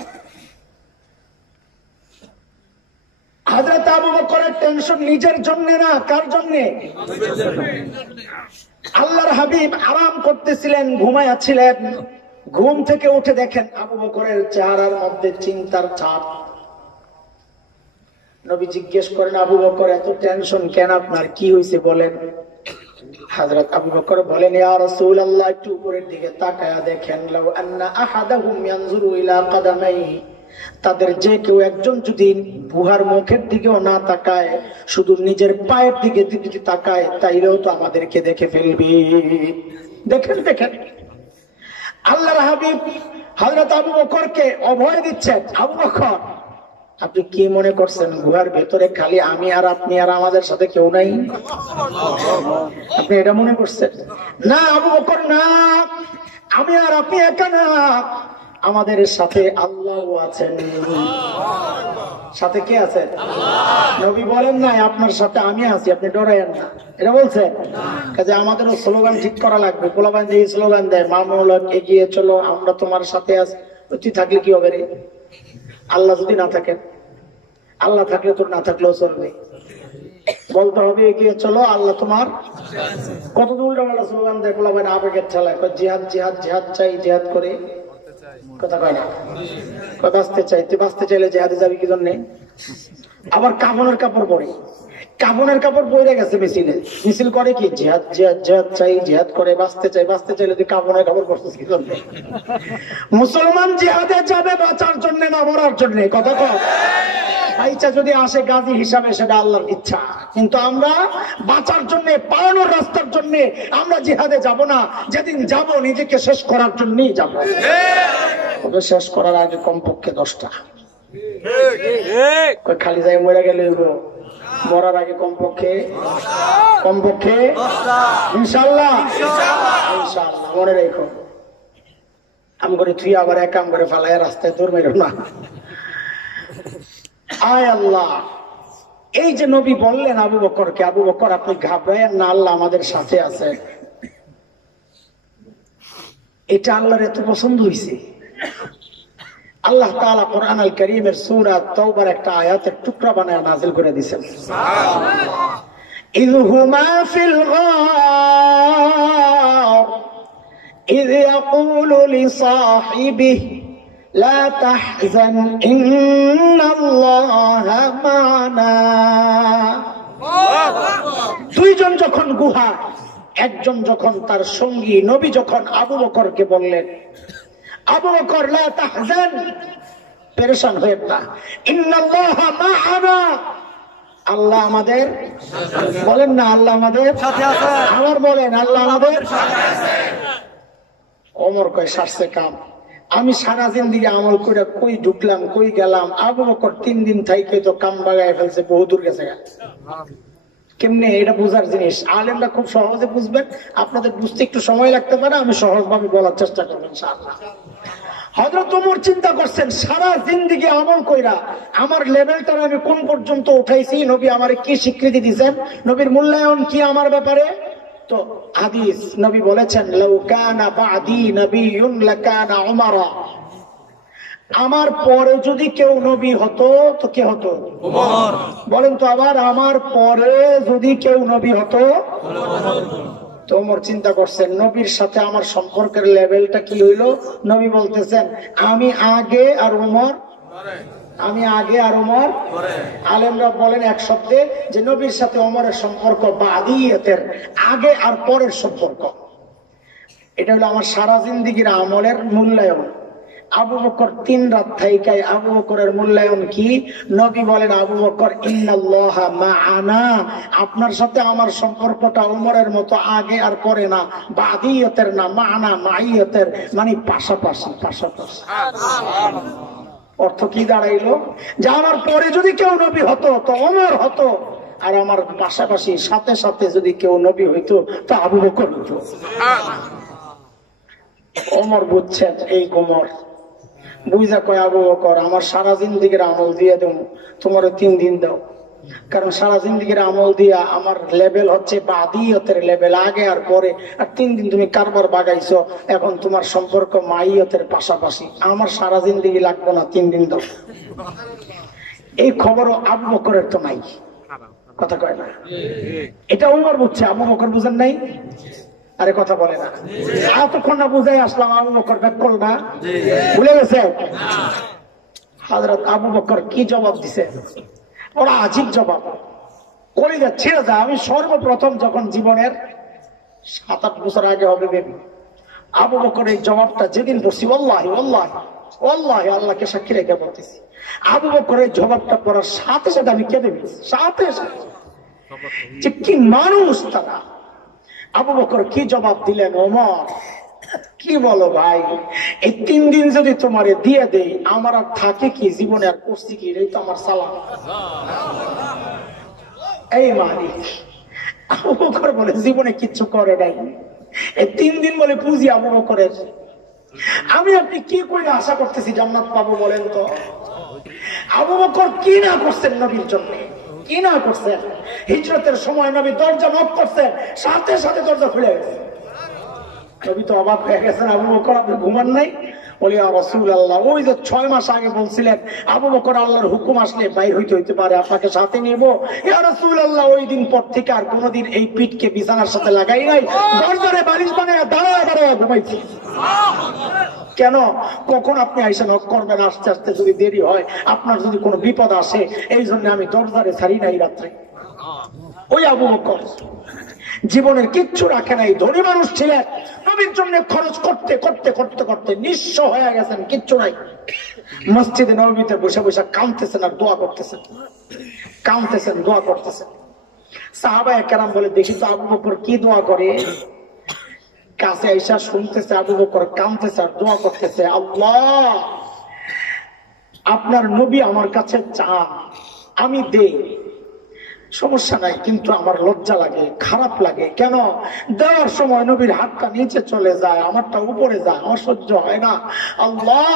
হযরত আবু বকরের টেনশন নিজের জন্য না, কার জন্য? আল্লাহর হাবিব আরাম করতেছিলেন, ঘুমায়াছিলেন। ঘুম থেকে উঠে দেখেন আবু বকরের চেহারার মধ্যে চিন্তার ছাপ। নবী জিজ্ঞেস করেন, আবু বকর এত টেনশন কেন আপনার, কি হয়েছে বলেন? হযরত আবু বকর বলেন, ইয়া রাসূলুল্লাহ একটু উপরের দিকে তাকায়া দেখেন, লাউ আন্না আহাদাহুম ইয়ানজুরু ইলা কাদামাইহি, তাদের যে কেউ একজন যদি বুহার মুখের দিকেও না তাকায়, শুধু নিজের পায়ের দিকে যদি তাকায়, তাইলেও তো আমাদেরকে দেখে ফেলবে। দেখেন দেখেন আল্লাহর হাবিব হযরত আবু বকরকে অভয় দিচ্ছেন। আবু বকর আপনি কি মনে করছেন গুহার ভেতরে খালি আমি আর আপনি আর আমাদের সাথে কেউ নাই? আপনি এটা মনে করছেন? না আবু বকর, না, আমি আর আপনি একা না, আমাদের সাথে আল্লাহ আছেন। সাথে কে আছেন? নবী বলেন না আপনার সাথে আমি আছি, আপনি ডরায়েন না, এটা বলছেন। কাজে আমাদেরও স্লোগান ঠিক করা লাগবে। পোলাপান যে স্লোগান দেয়, মামুল এগিয়ে চলো, আমরা তোমার সাথে আছি, তুই থাকলে কি হবে রে? আল্লাহ যদি না থাকেন, আল্লাহ থাকলে তোর না থাকলেও চলবে, বলতে হবে এগিয়ে চলো আল্লাহ তোমার। কত উল্টাপাল্টা স্লোগান দেয় বলা হয় আবেগের ঠেলায়, জিহাদ জিহাদ জিহাদ চাই, জিহাদ করে কথা কয় না, বাঁচতে চাই। তুই বাঁচতে চাইলে জিহাদে যাবি কি জন্যে? আবার কাফনের কাপড় পরে, কাফনের কাপড় পরে গেছে মিছিলে, মিছিল করে কি জিহাদ জিহাদ জিহাদ চাই, জিহাদ করে বাঁচতে চাই। বাঁচতে চাইলে তুই কাফনের কাপড় পরছিস কি জন্য? মুসলমান জিহাদে যাবে বাঁচার জন্য না মরার জন্য, কথা কয়। ইচ্ছা যদি আসে গাজী হিসাবে সেটা আল্লাহর ইচ্ছা, কিন্তু আমরা বাঁচার জন্য, পালানোর রাস্তার জন্য আমরা জিহাদে যাব না। যেদিন যাব নিজেকে শেষ করার জন্যই যাব। তবে শেষ করার আগে কমপক্ষে 10টা, খালি যাই মরে গেলে মরার আগে কমপক্ষে ইনশাআল্লাহ ইনশাআল্লাহ মনে রেখো। আম করে তুই আবার এক কাম করে ফালায় রাস্তায় দূর মেরো না। আয় আল্লাহ, এই যে নবী বললেন আবু বকরকে, আবু বকর আপনি ঘাবড়ায়েন না, আল্লাহ আমাদের সাথে আছে। এটা আল্লাহর এত পছন্দ হয়েছে, আল্লাহ তাআলা কোরআন আল কারীমের সূরা তাওবার একটা আয়াতের টুকরা বানায় নাযিল করে দিয়েছেন। ইয হুমা ফিল গার ইয ইয়াকুলু লিসাহিবিহি লা তাহজান ইন্নাল্লাহা মা'না। দুইজন যখন গুহা, একজন যখন তার সঙ্গী, নবী যখন আবু বকরকে বললেন আবু বকর লা তাহজান, পেরেশান হয়ে না, ইন্নাল্লাহা মা'ানা, আল্লাহ আমাদের, বলেন না আল্লাহ আমাদের সাথে আছে, আবার বলেন আল্লাহ আমাদের সাথে আছে। ওমর কয় সারছে কাম, আমি সারা জিন্দেগি আমল করে কই ঢুকলাম কই গেলাম। আবু বকর 3 দিন থাইকে তো কাম বাগায় ফেলছে, বহু দূর গেছে। কেমনে এটা বুঝার জিনিস, আলেমরা খুব সহজে বুঝবেন, আপনাদের বুঝতে একটু সময় লাগতে পারে, আমি সহজভাবে বলার চেষ্টা করবেন ইনশাআল্লাহ। হযরত ওমর চিন্তা করছেন সারা জিন্দেগি আমল কইরা আমার লেভেলটা আমি কোন পর্যন্ত উঠাইছি, নবী আমারে কি স্বীকৃতি দিয়েছেন, নবীর মূল্যায়ন কি আমার ব্যাপারে। তো হাদিস নবী বলেছেন লাউ কানা বাদি নবিয়্যুন লাকানা উমারা, আমার পরে যদি কেউ নবী হতো তো কে হতো? ওমর। বলেন তো আবার, আমার পরে যদি কেউ নবী হতো তো ওমর চিন্তা করছেন নবীর সাথে আমার সম্পর্কের লেভেলটা কি হইলো। নবী বলতেছেন আমি আগে আর ওমর, আমি আগে আর ওমর। আলেমরা বলেন এক শব্দে যে নবীর সাথে ওমরের সম্পর্ক বাদিয়াতের, আগে আর পরের সম্পর্ক। এটা হলো আমার সারা জিন্দেগির আমলের মূল্যায়ন। আবু বকর 3 রাত থাইকায় আবু বকরের মূল্যায়ন কি? নবী বলেন আবু বকর ইন্নাল্লাহা মা'ানা, আপনার সাথে আমার সম্পর্কটা ওমরের মতো আগে আর পরে না, বাদিয়াতের না, মা'ানা মাইয়াতের, মানে পাশাপাশি পাশাপাশি। অর্থ কি দাঁড়াইলো? যে আমার পরে যদি কেউ নবী হতো তো ওমর হতো, আর আমার পাশাপাশি সাথে সাথে যদি কেউ নবী হইতো তো আবু বকর হইতো। ওমর বুঝছেন, এই ওমর বুঝা কয় আবু বকর আমার সারা জিন্দেগির আমল দিয়ে দেবো, তোমার 3 দিন দাও। কারণ সারা জিন্দেগির আমল দিয়া আমার লেভেল হচ্ছে বাদিয়তের লেভেল, আগে আর পরে। আর 3 দিন তুমি কারবার বাগাইছো, এখন তোমার সম্পর্ক মাইয়তের পাশাপাশি, আমার সারা জিন্দেগি লাগবে না, 3 দিন দাও। এই খবরও আবু বকরের তো নাই, কথা কয় না। এটা ওমর বুঝছে, আবু বকর বুঝেন নাই। আরে কথা বলে না, এতক্ষণ না বুঝাই আসলাম, আবু বকর ব্যাক করল না, ভুলে গেছে। হযরত আবু বকর কি জবাব দিছে, ওরা আজীব জবাব, করে যাচ্ছে। আমি সর্বপ্রথম যখন জীবনের 7-8 বছর আগে হবে আবু বকর এই জবাবটা যেদিন বসছি, ওয়াল্লাহি ওয়াল্লাহি ওয়াল্লাহি আল্লাহকে সাক্ষী রেখে বলতেছি, আবু বকর এই জবাবটা পড়ার সাথে সাথে আমি কেঁদে ফেলেছি, সাথে সাথে। যে কি মানুষ তারা। আবু বকর কি জবাব দিলেন, ওমর কি বলো ভাই, এই 3 দিন যদি তোমারে দিয়ে দেই আমার আর থাকে কি, জীবনে আর করছি কি, এই তো আমার সালাম। এই মালিক আবু বকর বলে জীবনে কিচ্ছু করে নাই, এই 3 দিন বলে পুঁজি আবু বকরের। আমি আপনি কি করে আশা করতেছি জান্নাত পাবো বলেন তো? আবু বকর কি না করছেন নবীর জন্য, কি না করছেন। হিজরতের সময় নবী দরজা নক করছেন, সাথে সাথে দরজা খুলে গেছে। নবী তো অবাক হয়ে গেছেন, আবু বকর আপনি ঘুমান নাই? বলি ইয়া রাসূলুল্লাহ, ওই যে 6 মাস আগে বলছিলেন আবু বকর আল্লাহর হুকুম আসলে বাইর হইতে পারে, আপনাকে সাথে নিব। ইয়া রাসূলুল্লাহ, ওই দিন পর থেকে আর কোনোদিন এই পিঠকে বিছানার সাথে লাগাই নাই, দরজারে বালিশ বানায় দাঁড়ায় ঘুমাইছি। কেন? কখন আপনি আইসা নক করবেন, আস্তে আস্তে যদি দেরি হয়, আপনার যদি কোনো বিপদ আসে, এই জন্য আমি দরজারে ছাড়ি নাই রাত্রে। ওই আবু বকর জীবনের কিচ্ছু রাখে নাই, ধনী মানুষ ছিলেন, নবীর জন্য খরচ করতে করতে করতে করতে নিঃস্ব হয়ে গেছেন, কিচ্ছু নাই। মসজিদে নববীতে বসে বসে কাঁদতেছেন আর দোয়া করতেছেন, কাঁদতেছেন, দোয়া করতেছেন। সাহাবায়ে কেরাম বলে, দেখি তো আবু বকর কি দোয়া করে। কাছে আইসা শুনতেছে আবু বকর কাঁদতেছে আর দোয়া করতেছে, আল্লাহ আপনার নবী আমার কাছে চান, আমি দেই, সমস্যা নাই, কিন্তু আমার লজ্জা লাগে, খারাপ লাগে। কেন? দেওয়ার সময় নবীর হাতটা নিচে চলে যায়, আমারটা উপরে যায়, আমার সহ্য হয় না। আল্লাহ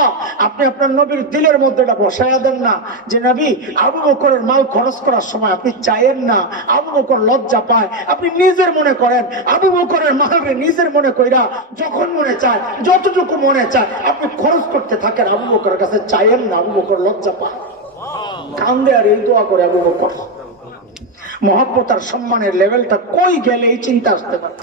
আপনি আপনার নবীর দিলের মধ্যে এটা বসায়া দেন না যে নবী আবু বকরের মাল খরচ করার সময় আপনি চাইেন না আবু বকর লজ্জা পায়, আপনি নিজের মনে করেন আবু বকরের মালকে নিজের মনে কইরা যখন মনে চায়, যতটুকু মনে চায় আপনি খরচ করতে থাকেন, আবু বকরের কাছে চাইেন না, আবু বকর লজ্জা পায়, কান্দে আর এই দোয়া করে আবু বকর। মহব্বত আর সম্মানের লেভেলটা কই গেলে এই চিন্তা আসতে পারে।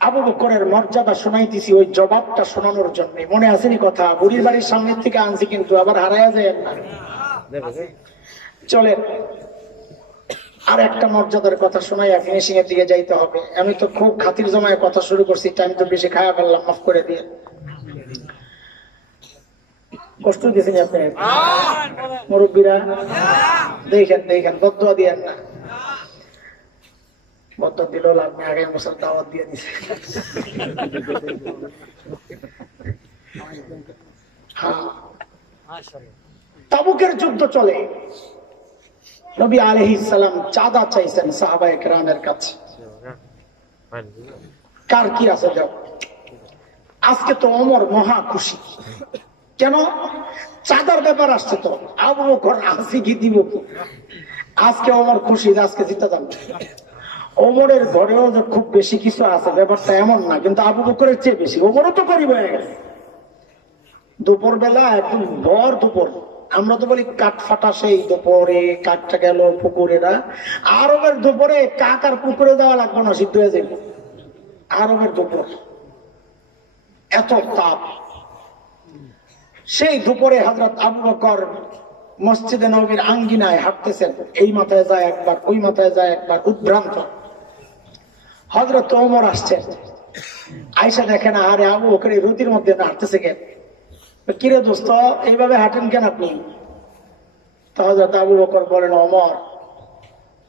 আবু বকরের মর্যাদা শোনাইতেছি ওই জবাবটা শোনানোর জন্য, মনে আসেনি কথা? বুড়ির বাড়ির সামনের থেকে আনছি, কিন্তু আবার হারাইয়া যায় না। চলেন আর একটা মর্যাদার কথা শোনাই, ফিনিশিং এর দিকে যাইতে হবে। আমি তো খুব খাতির জমায় কথা শুরু করছি, টাইম তো বেশি খায়া ফেললাম, মাফ করে দিয়ে। কষ্ট দিয়েছেন আপনি মুরব্বীরা? দেখেন দেখেন, বদুয়া দিয়েন না, বদুয়া দিলেও লাভ নেই, আগে মুসার দাওয়াত দিয়ে দিছে। তাবুকের যুদ্ধ চলে, নবী আলাইহিস সালাম চাঁদা চাইছেন সাহাবায়ে কেরামের কাছে, কার কি আছে যাও। আজকে তো ওমর মহা খুশি, কেন? চাঁদার ব্যাপার আসছে তো, আবু বকর আসি কি দিব কি, আজকে ওমর খুশি, আজকে জিতে যাবে। ওমরের ঘরেও যে খুব বেশি কিছু আছে ব্যাপারটা এমন না, কিন্তু আবু বকরের চেয়ে বেশি। ওমরও তো গরিব হয়ে গেছে, দুপুর বেলা একদম ভর দুপুর, আমরা তো বলি কাঠ ফাটা, সেই দুপুরে কাঠটা গেল পুকুরে না, আরবের দুপুরে কাক আর পুকুরে যাওয়া লাগবে না, সিদ্ধ হয়ে যাবে। আরবের দুপুর এত তাপ, সেই দুপুরে হযরত আবু বকর মসজিদে নববীর আঙ্গিনায় হাঁটতেছেন, এই মাথায় যায় একবার, ওই মাথায় যায় একবার, উদ্ভ্রান্ত। হযরত ওমর আসছেন, আয়েশা দেখেন আরে আবু বকর এই রুটির মধ্যে হাঁটতেছে কেন, কিরে দোস্ত এইভাবে হাঁটেন কেন আপনি? তো হযরত আবু বকর বলেন, ওমর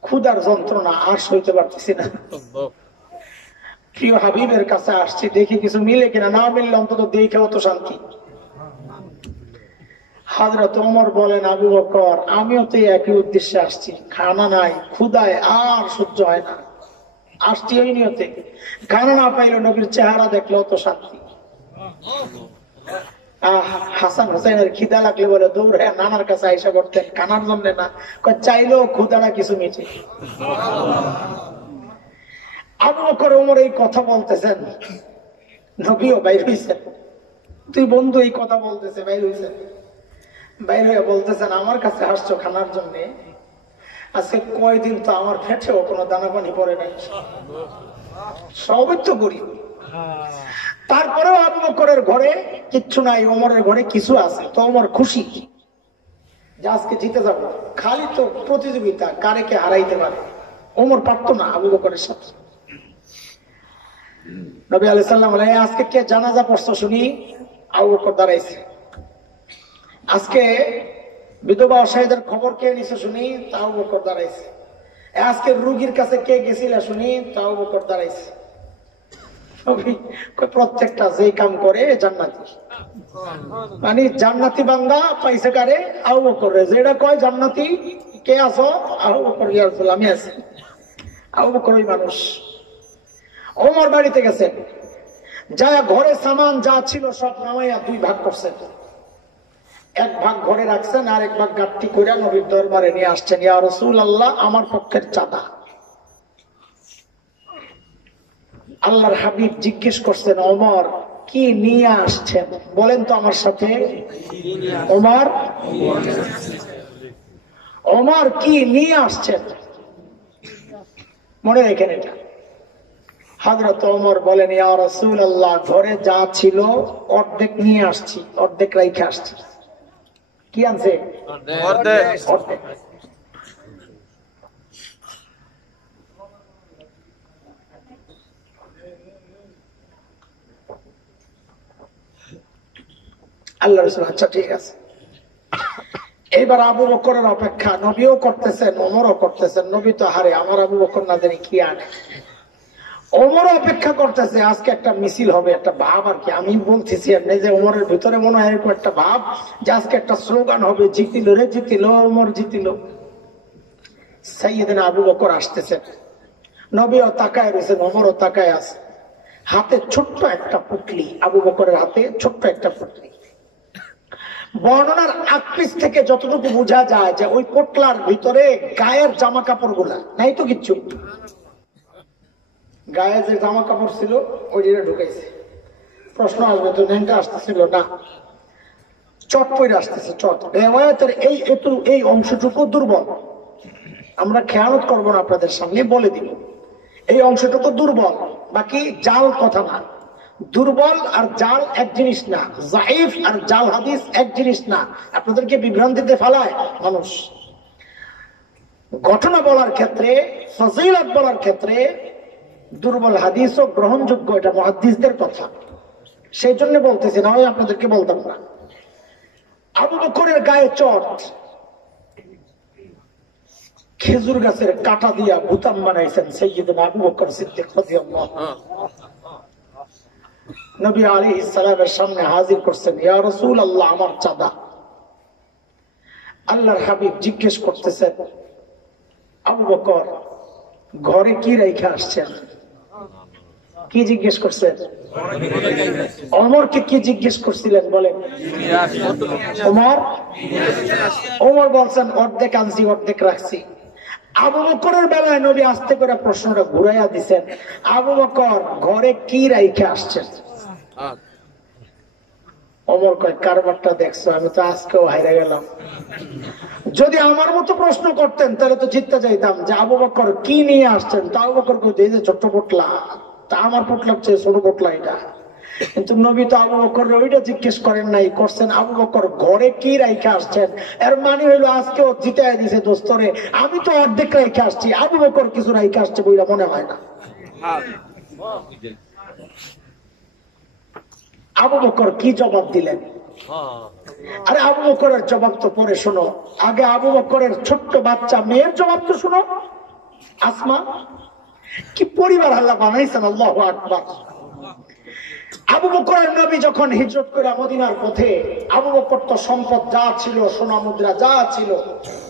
ক্ষুধার যন্ত্রণা আর সইতে পারতেছি না, প্রিয় হাবিবের কাছে আসছি, দেখি কিছু মিলে কিনা, না মিললে অন্তত দেখেও তো শান্তি। হযরত ওমর বলেন, আবু বকর আমিও তো একই উদ্দেশ্যে আসছি, খানা নাই, ক্ষুধায় আর সহ্য হয় না, আসছি ওই নিয়তে, খানা না পাইলে নবীর চেহারা দেখলেও তো শান্তি। হাসান হোসেনের খিদা লাগলে বলে দৌড়ে নানার কাছে আইসা করতেন, খানার জন্য না, চাইলেও ক্ষুধাটা কিছু মিটে। আবু বকর ওমর এই কথা বলতেছেন, নবীও বাইর হইছেন, তুই বন্ধু এই কথা বলতেছে, বাইর হইছেন, বাইর হয়ে বলতেছেন, আমার কাছে আসছো খানার জন্য, আজকে কয়দিন তো আমার পেটেও কোনো দানা পানি পড়ে নাই, সবই তো গরিব। তারপরেও আবু বকরের ঘরে কিচ্ছু নাই, ওমরের ঘরে কিছু আছে, তো ওমর খুশি যে আজকে জিতে যাবো। খালি তো প্রতিযোগিতা, কারে কে হারাইতে পারে, ওমর পারতো না আবু বকরের সাথে। নবী আলাইহিস সালাম বলে, আজকে কে জানাজা পড়ছো শুনি? আবু বকর দাঁড়াইছে। আজকে বিধবা অসহায়দের খবর কে নিছে শুনি? তাও আবু বকর দাঁড়াইছে। আজকে রোগীর কাছে কে গেছিল শুনি? তাও আবু বকর দাঁড়াইছে। প্রত্যেকটা যে কাম করে জান্নাতি, মানে জান্নাতি বান্দা পাইছে কারে? আবু বকর। যেটা কয় জান্নাতি কে আছো? আবু বকর। ইয়া রাসূলুল্লাহ আমি আছি। আবু বকর ওই মানুষ। ওমর বাড়িতে গেছেন, যা ঘরে সামান যা ছিল সব নামাইয়া দুই ভাগ করছেন, এক ভাগ ঘরে রাখছেন আর এক ভাগ গাঁটটি করে নবীর দরবারে নিয়ে আসছেন। ইয়া রাসূলুল্লাহ আমার পক্ষের চাঁদা। আল্লাহর হাবিব জিজ্ঞেস করছেন, ওমর কি নিয়ে আসছেন? বলেন তো আমার সাথে, ওমর কি নিয়ে আসছেন? মনে রেখেন এটা। হযরত ওমর বলেন, ইয়া রাসূলুল্লাহ, ঘরে যা ছিল অর্ধেক নিয়ে আসছি, অর্ধেক রেখে আসছি। কি আনছে? অর্ধেক। আল্লাহ রাসূল, আচ্ছা ঠিক আছে। এইবার আবু বকরের অপেক্ষা, নবীও করতেছেন, ওমরও করতেছেন। নবী তো হারে, আমার আবু বকর না জানি কি আনে। ওমর অপেক্ষা করতেছে, আজকে একটা মিছিল হবে, একটা ভাব আর কি। আমি বলতেছি এমনি যে ওমরের ভিতরে মনে হয় এরকম একটা ভাব যে আজকে একটা স্লোগান হবে, জিতিল রে জিতিল, ওমর জিতিল। সাইয়েদনা আবু বকর আসতেছেন, নবীও তাকায় রয়েছেন, ওমরও তাকায় আছে। হাতে ছোট্ট একটা পুটলি, আবু বকরের হাতে ছোট্ট একটা পুটলি। বর্ণনার আকৃতি থেকে যতটুকু বোঝা যায় যে ওই পোটলার ভিতরে গায়ের জামা কাপড় গুলা নাই তো কিচ্ছু। গায়ে যে জামা কাপড় ছিল ওইটা ঢুকাইছে। প্রশ্ন আসবে তো, নেনটা আসতেছিল না, চট পরে আসতেছে, চট। রেওয়ায়াতের এই অংশটুকু দুর্বল, আমরা খেয়ালত করবো না, আপনাদের সামনে বলে দিব। এই অংশটুকু দুর্বল, বাকি জাল কথা না। দুর্বল আর জাল এক জিনিস না, যায়েফ আর জাল হাদিস এক জিনিস না। আপনাদেরকে বিভ্রান্তিতে ফেলায় মানুষ। ঘটনা বলার ক্ষেত্রে, ফজিলত বলার ক্ষেত্রে দুর্বল হাদিসও গ্রহণযোগ্য, এটা মুহাদ্দিসদের কথা। সেই জন্য বলতেছি, না হয় আপনাদেরকে বলতাম না। আবু বকরের গায়ে চট, খেজুর গাছের কাটা দিয়া বুতাম বানাইছেন সাইয়্যিদনা আবু বকর সিদ্দিক রাদিয়াল্লাহু আনহু। নবী আলাইহিস সালামের সামনে হাজির করছেন, ইয়া রাসূলুল্লাহ, আমার চাঁদা। আল্লাহর হাবিব জিজ্ঞেস করতেছেন, আবু বকর ঘরে কি রেখে আসছেন? কি জিজ্ঞেস করছেন? ওমরকে কি জিজ্ঞেস করছিলেন বলেন? ওমর বলছেন অর্ধেক আনছি, অর্ধেক রাখছি। আবু বকরের বেলায় নবী আস্তে করে প্রশ্নটা ঘুরাইয়া দিচ্ছেন, আবু বকর ঘরে কি রেখে আসছেন? ওমর কয়, কারবারটা দেখছো, আমি তো আজকেও হাইরা গেলাম। যদি আমার মতো প্রশ্ন করতেন তাহলে তো জিততে চাইতাম যে আবু বকর কি নিয়ে আসছেন। তা আবু বকর কই, এই যে ছোট্ট পোটলা, তা আমার পোটলার চেয়ে ছোট পোটলা এটা। কিন্তু নবী তো আবু বকর ওইটা জিজ্ঞেস করেন নাই, করছেন আবু বকর ঘরে কি রাইখা আসছেন। এর মানে হইলো আজকেও জিতাই দিছে দোস্তরে, আমি তো অর্ধেক রাইখা আসছি, আবু বকর কিছু রাইখা আসছে বইটা মনে হয় না। আবু বকর কি জবাব দিলেন? আরে আবু বকরের জবাব তো পরে শোনো, আগে আবু বকরের ছোট্ট বাচ্চা মেয়ের জবাব তো শোনো। আসমা কি পরিবার আল্লাহ বানাইছেন, আল্লাহু আকবার। আবু বকরের নবী যখন হিজরত করে মদিনার পথে, আবু বকর তো সম্পদ যা ছিল, সোনা মুদ্রা যা ছিল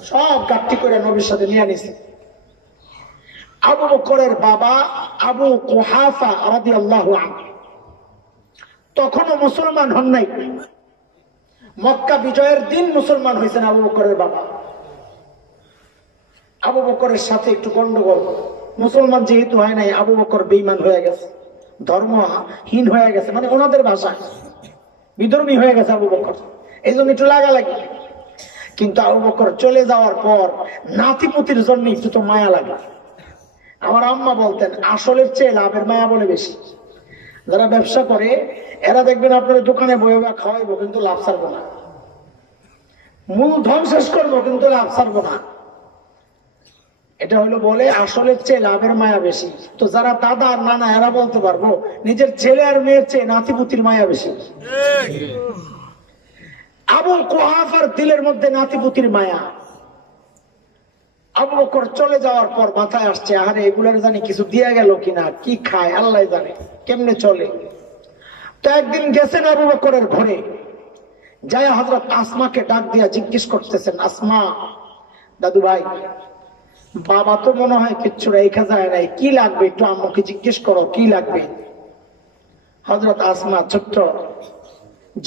সব গাট্টি করে নবীর সাথে নিয়ে নিছে। আবু বকরের বাবা আবু কুহাফা রাদিয়াল্লাহু আনহু তখনও মুসলমান হন নাই। মক্কা বিজয়ের দিন মুসলমান হয়েছেন আবু বকরের বাবা। আবু বকরের সাথে একটু গন্ডগোল, মুসলমান যেহেতু হয় নাই, আবু বকর বেঈমান হয়ে গেছে, ধর্মহীন হয়ে গেছে, মানে ওনাদের ভাষা বিধর্মী হয়ে গেছে আবু বকর, এই জন্য একটু লাগালাগি। কিন্তু আবু বকর চলে যাওয়ার পর নাতিপুতির জন্য একটু তো মায়া লাগে। আমার আম্মা বলতেন, আসলের চেয়ে লাভের মায়া বলে বেশি। যারা ব্যবসা করে এরা দেখবেন আপনার দোকানে বয়ে বা খাওয়াইবো, কিন্তু লাভ ছাড়বো না, মূলধন শেষ করবো, কিন্তু লাভ ছাড়বো না। এটা হলো বলে আসলের চেয়ে লাভের মায়া বেশি। তো যারা দাদা আর নানা এরা বলতে পারবো নিজের ছেলে আর মেয়ের চেয়ে নাতিপুতির মায়া বেশি। আবু কুহাফার দিলের মধ্যে নাতিপুতির মায়া। আবু বকর চলে যাওয়ার পর মাথায় আসছে, আরে এগুলোর জানি কিছু দিয়া গেল কিনা, কি খায় আল্লাহ জানে, কেমনে চলে। তো একদিন গেছেন আবু বকরের ঘরে, যায় হযরত আসমাকে ডাক দিয়া জিজ্ঞেস করতেছেন, আসমা দাদু ভাই, বাবা তো মনে হয় কিচ্ছু রেখা যায় নাই, কি লাগবে একটু আম্মুকে জিজ্ঞেস করো, কি লাগবে। হযরত আসমা ছোট্ট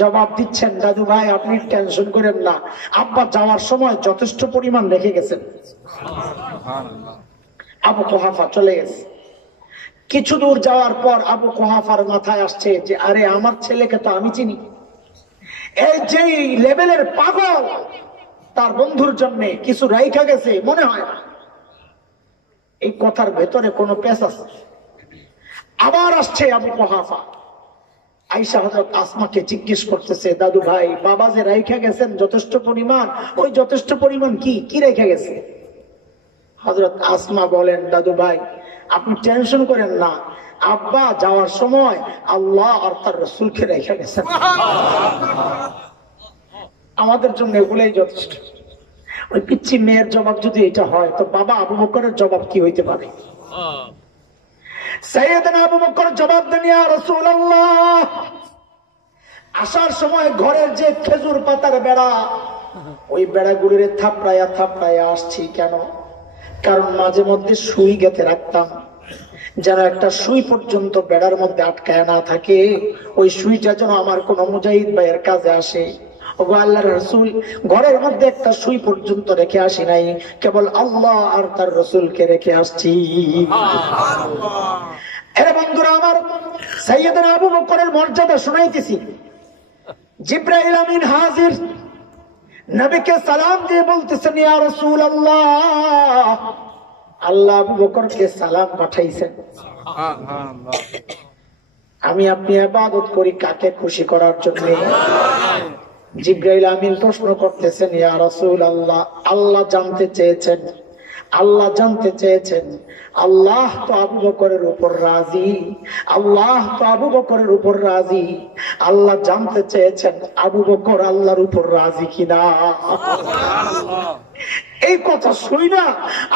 জবাব দিচ্ছেন, দাদু ভাই আপনি টেনশন করেন না, আব্বা যাওয়ার সময় যথেষ্ট পরিমাণ রেখে গেছেন। আবু কুহাফা চলে গেছে, কিছু দূর যাওয়ার পর আবু কুহাফার মাথায় আসছে যে আরে আমার ছেলেকে তো আমি চিনি, এই যে লেভেলের পাগল তার বন্ধুর জন্য কিছু রাইখা গেছে মনে হয়। এই কথার ভেতরে কোনো পেশ আছে। আবার আসছে আবু কুহাফা, আয়েশা হযরত আসমাকে জিজ্ঞেস করতেছে, দাদু ভাই বাবা যে রাইখা গেছেন যথেষ্ট পরিমাণ, ওই যথেষ্ট পরিমাণ কি কি রেখে গেছে? হযরত আসমা বলেন, দাদু ভাই আপনি টেনশন করেন না, আব্বা যাওয়ার সময় আল্লাহ আর তার রাসূলকে রেখে গেছেন, আমাদের জন্য এগুলোই যথেষ্ট। ওই পিচ্ছি মেয়ের জবাব যদি এটা হয় তো বাবা আবু বকরের জবাব কি হইতে পারে? সাইয়েদনা আবু বকর জবাব দেন, ইয়া রাসূলুল্লাহ, আসার সময় ঘরের যে খেজুর পাতার বেড়া, ওই বেড়াগুলির থাপড়াইয়া থাপড়াইয়া আসছি। কেন? কারণ মাঝে মধ্যে সুই গেঁথে রাখতাম, যেন একটা সুই পর্যন্ত বেড়ার মধ্যে আটকায় না থাকে, ওই সুইটা যেন আমার কোন মুজাহিদ ভাইয়ের কাজে আসে। ওগো আল্লাহর রাসূল, ঘরের মধ্যে একটা সুই পর্যন্ত রেখে আসি নাই, কেবল আল্লাহ আর তার রাসূলকে রেখে আসছি। এরে বন্ধুরা আমার, সাইয়েদনা আবু বকরের মর্যাদা শুনাইতেছি। জিবরাইল আমিন হাজির, নবীকে সালাম দিয়ে বলতেছেন, ইয়া রাসূলুল্লাহ, আল্লাহ আবু বকরকে সালাম পাঠাইছেন। আমি আপনি ইবাদত করি কাকে খুশি করার জন্য? জিবরাইল আমিন প্রশ্ন করতেছেন, ইয়া রাসূলুল্লাহ, আল্লাহ জানতে চেয়েছেন, আল্লাহ জানতে চেয়েছেন, আল্লাহ তো আবু বকরের উপর রাজি, আল্লাহ তো আবু বকরের উপর রাজি, আল্লাহ জানতে চেয়েছেন আবু বকর আল্লাহর উপর রাজি কিনা। এই কথা শুই না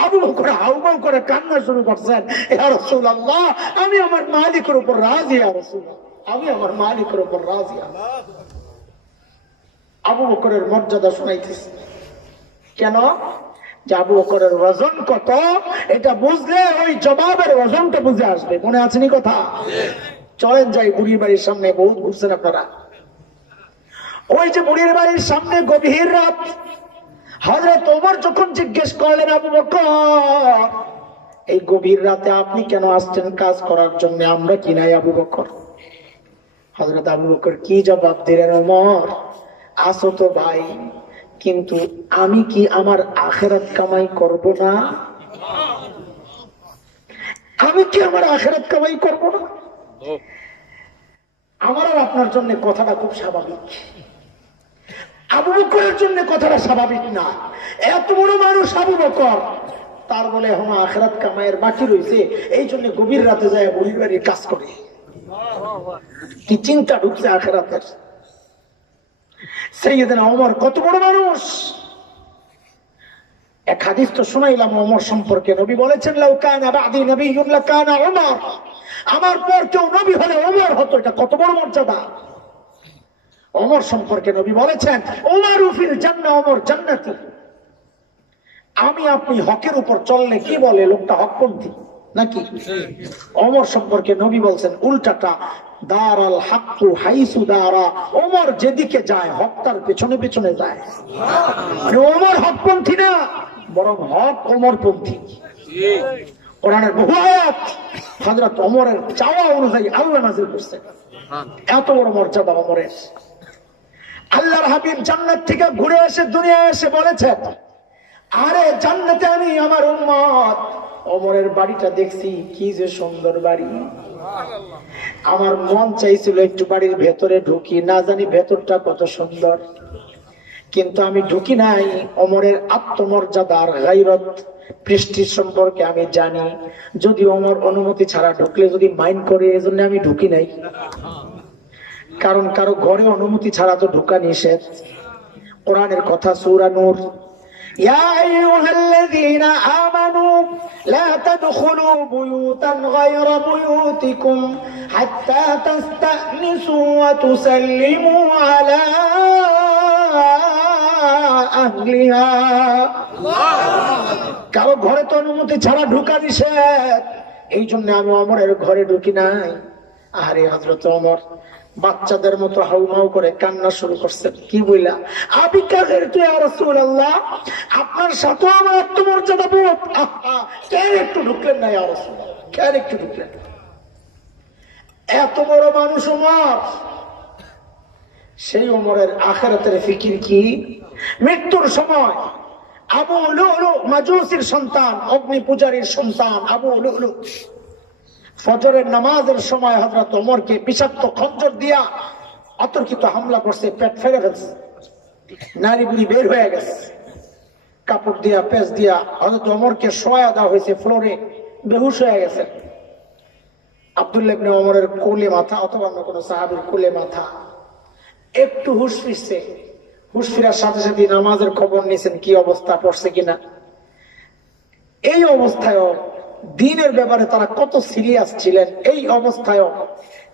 আবু বকর হাউমাউ করে কান্না শুরু করছেন, ইয়া রাসূলুল্লাহ, আমি আমার মালিকের উপর রাজি, ইয়া রাসূলুল্লাহ, আমি আমার মালিকের উপর রাজি। আবু বকরের মর্যাদা শুনাইতেছে। কেন? যে আবু বকরের ওজন কত এটা বুঝলে ওই জবাবের ওজনটা বুঝে আসবে। মনে আছে নি কথা? চলেন যাই বুড়ির বাড়ির সামনে, বহুত ঘুরছেন আপনারা। ওই যে বুড়ির বাড়ির সামনে গভীর রাত, হযরত ওমর যখন জিজ্ঞেস করলেন, আবু বকর এই গভীর রাতে আপনি কেন আসছেন কাজ করার জন্য, আমরা কি নাই আবু বকর? হযরত আবু বকর কি জবাব দিলেন, ওমর আসো তো ভাই, কিন্তু আমি কি আমার আখিরাত কামাই করব না? আমি কি আমার আখিরাত কামাই করব না? আমার আর আপনার জন্য কথাটা খুব স্বাভাবিক, আবু বকরের জন্য কথাটা স্বাভাবিক না। এত বড় মানুষ আবু বকর, তার বলে এখন আখিরাত কামাইয়ের বাকি রয়েছে, এই জন্য গভীর রাতে যায় বুড়ির বাড়ির কাজ করে। কি চিন্তা ঢুকছে আখিরাতের। সাইয়েদনা ওমর কত বড় মানুষ। এক হাদিস তো শুনাইলাম ওমর সম্পর্কে, নবী বলেছেন, লাউ কানা বাদি নবিয়্যুন লাকানা ওমর, আমার পর কেউ নবী হলে ওমর হতো। এটা কত বড় মর্যাদা। ওমর সম্পর্কে নবী বলেছেন, ওমরু ফিল জান্নাহ, ওমর জান্নাতি। আমি আপনি হকের উপর চললে কি বলে লোকটা হকপন্থী নাকি? ওমর সম্পর্কে নবী বলছেন উল্টাটা, দারাল হাক্কু হাইসু দারা, ওমর যেদিকে যায় হক তার পেছনে পেছনে যায়। মানে ওমর হকপন্থী না, বরং হক ওমরপন্থী। কোরআনের বহু আয়াত হযরত ওমরের চাওয়া অনুযায়ী আল্লাহ নাযিল করছেন। এত বড় মর্যাদা ওমরের। আল্লাহর হাবিব জান্নাত থেকে ঘুরে এসে দুনিয়ায় এসে বলেছেন, আরে জান্নাতে আমি আমার উম্মত ওমরের বাড়িটা দেখছি, কি যে সুন্দর বাড়ি, আমার মন চাইছিল একটু বাড়ির ভেতরে ঢুকি, না জানি ভেতরটা কত সুন্দর, কিন্তু আমি ঢুকি নাই। ওমরের আত্মমর্যাদার গায়রত প্রেস্টিজ সম্পর্কে আমি জানি, যদি ওমর অনুমতি ছাড়া ঢুকলে যদি মাইন্ড করে, এজন্য আমি ঢুকি নাই। কারণ কারো ঘরে অনুমতি ছাড়া তো ঢোকা নিষেধ। কোরআনের কথা, সূরা নূর, ইয়া আইয়ুহাল্লাযীনা আমানু লা তাদখুলু বুয়ুতান গায়রা বুয়ুতিকুম হাত্তা তাস্তানিসু ওয়া তুসাল্লিমু আলা আহলিহা। কারো ঘরে তো অনুমতি ছাড়া ঢোকা নিষেধ, এই জন্য আমি ওমরের ঘরে ঢুকি নাই। আরে হযরত ওমর বাচ্চাদের মতো হাউমাউ করে কান্না শুরু করছেন। কি বইলা, আবি কাদের তুই ইয়া রাসূলুল্লাহ, আপনার সাথে আমার আত্মমর্যাদা বোধ, কেন একটু ঢুকলেন না ইয়া রাসূলুল্লাহ, কেন একটু ঢুকলেন? এত বড় মানুষ ওমর, সেই ওমরের আখিরাতের ফিকির কি? মৃত্যুর সময় আবু লুলু মাজুসির সন্তান, অগ্নি পূজারীর সন্তান আবু লুলু ফজরের নামাজের সময় হযরত ওমরকে বিষাক্ত খঞ্জর দিয়া অতর্কিত হামলা করছে, পেট ফেলে ফেলছে, নারী বুড়ি বের হয়ে গেছে, কাপড় দিয়া পেঁচ দিয়া হযরত ওমরকে শোয়া দেওয়া হয়েছে ফ্লোরে, বেহুশ হয়ে গেছে। আব্দুল্লাহ ইবনে ওমরের কোলে মাথা অথবা অন্য কোন সাহাবীর কোলে মাথা, একটু হুশ ফিরছে, হুশ ফিরার সাথে সাথে নামাজের খবর নিয়েছেন কি অবস্থা, পড়ছে কিনা। এই অবস্থায়ও দিনের ব্যাপারে তারা কত সিরিয়াস ছিলেন, এই অবস্থায়ও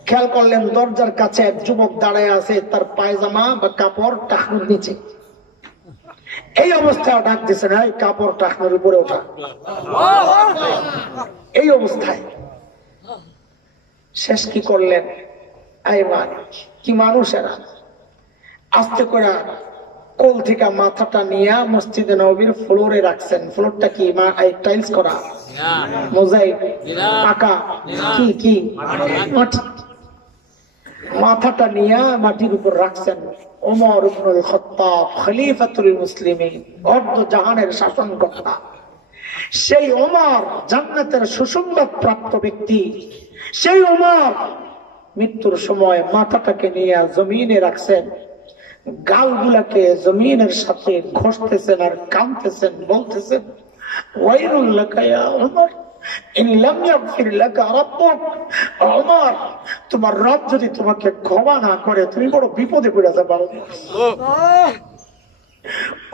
খেয়াল করলেন দরজার কাছে এক যুবক দাঁড়ায় আছে, তার পায়জামা বা কাপড় টাকনুর নিচে। এই অবস্থায় ডাক দিছে না, কাপড় টাকনুর উপরে ওঠা। এই অবস্থায় শেষ কি করলেন, কি মানুষ এরা, আস্তে করে কোল থেকে মাথাটা নিয়ে মসজিদে নববীর ফ্লোরে রাখছেন। ফ্লোরটা কি টাইলস করা, মোজাইক, পাকা, কি মাটি, মাথাটা নিয়ে মাটির উপর রাখছেন। ওমর ইবনুল খাত্তাব খলিফাতুল মুসলিমিন, অর্ধ জাহানের শাসনকর্তা, সেই ওমর জান্নাতের সুসংবাদ প্রাপ্ত ব্যক্তি, সেই ওমর মৃত্যুর সময় মাথাটাকে নিয়ে জমিনে রাখছেন, গালগুলাকে জমিনের সাথে ঘষতেছেন আর কাঁদতেছেন, বলতেছেন ওয়াইলুল লাকা ইয়া ওমর ইন লাম ইয়াগফির লাকা রাব্বুক। ওমর, তোমার রব যদি তোমাকে ক্ষমা না করে তুমি বড় বিপদে পড়ে যাবে।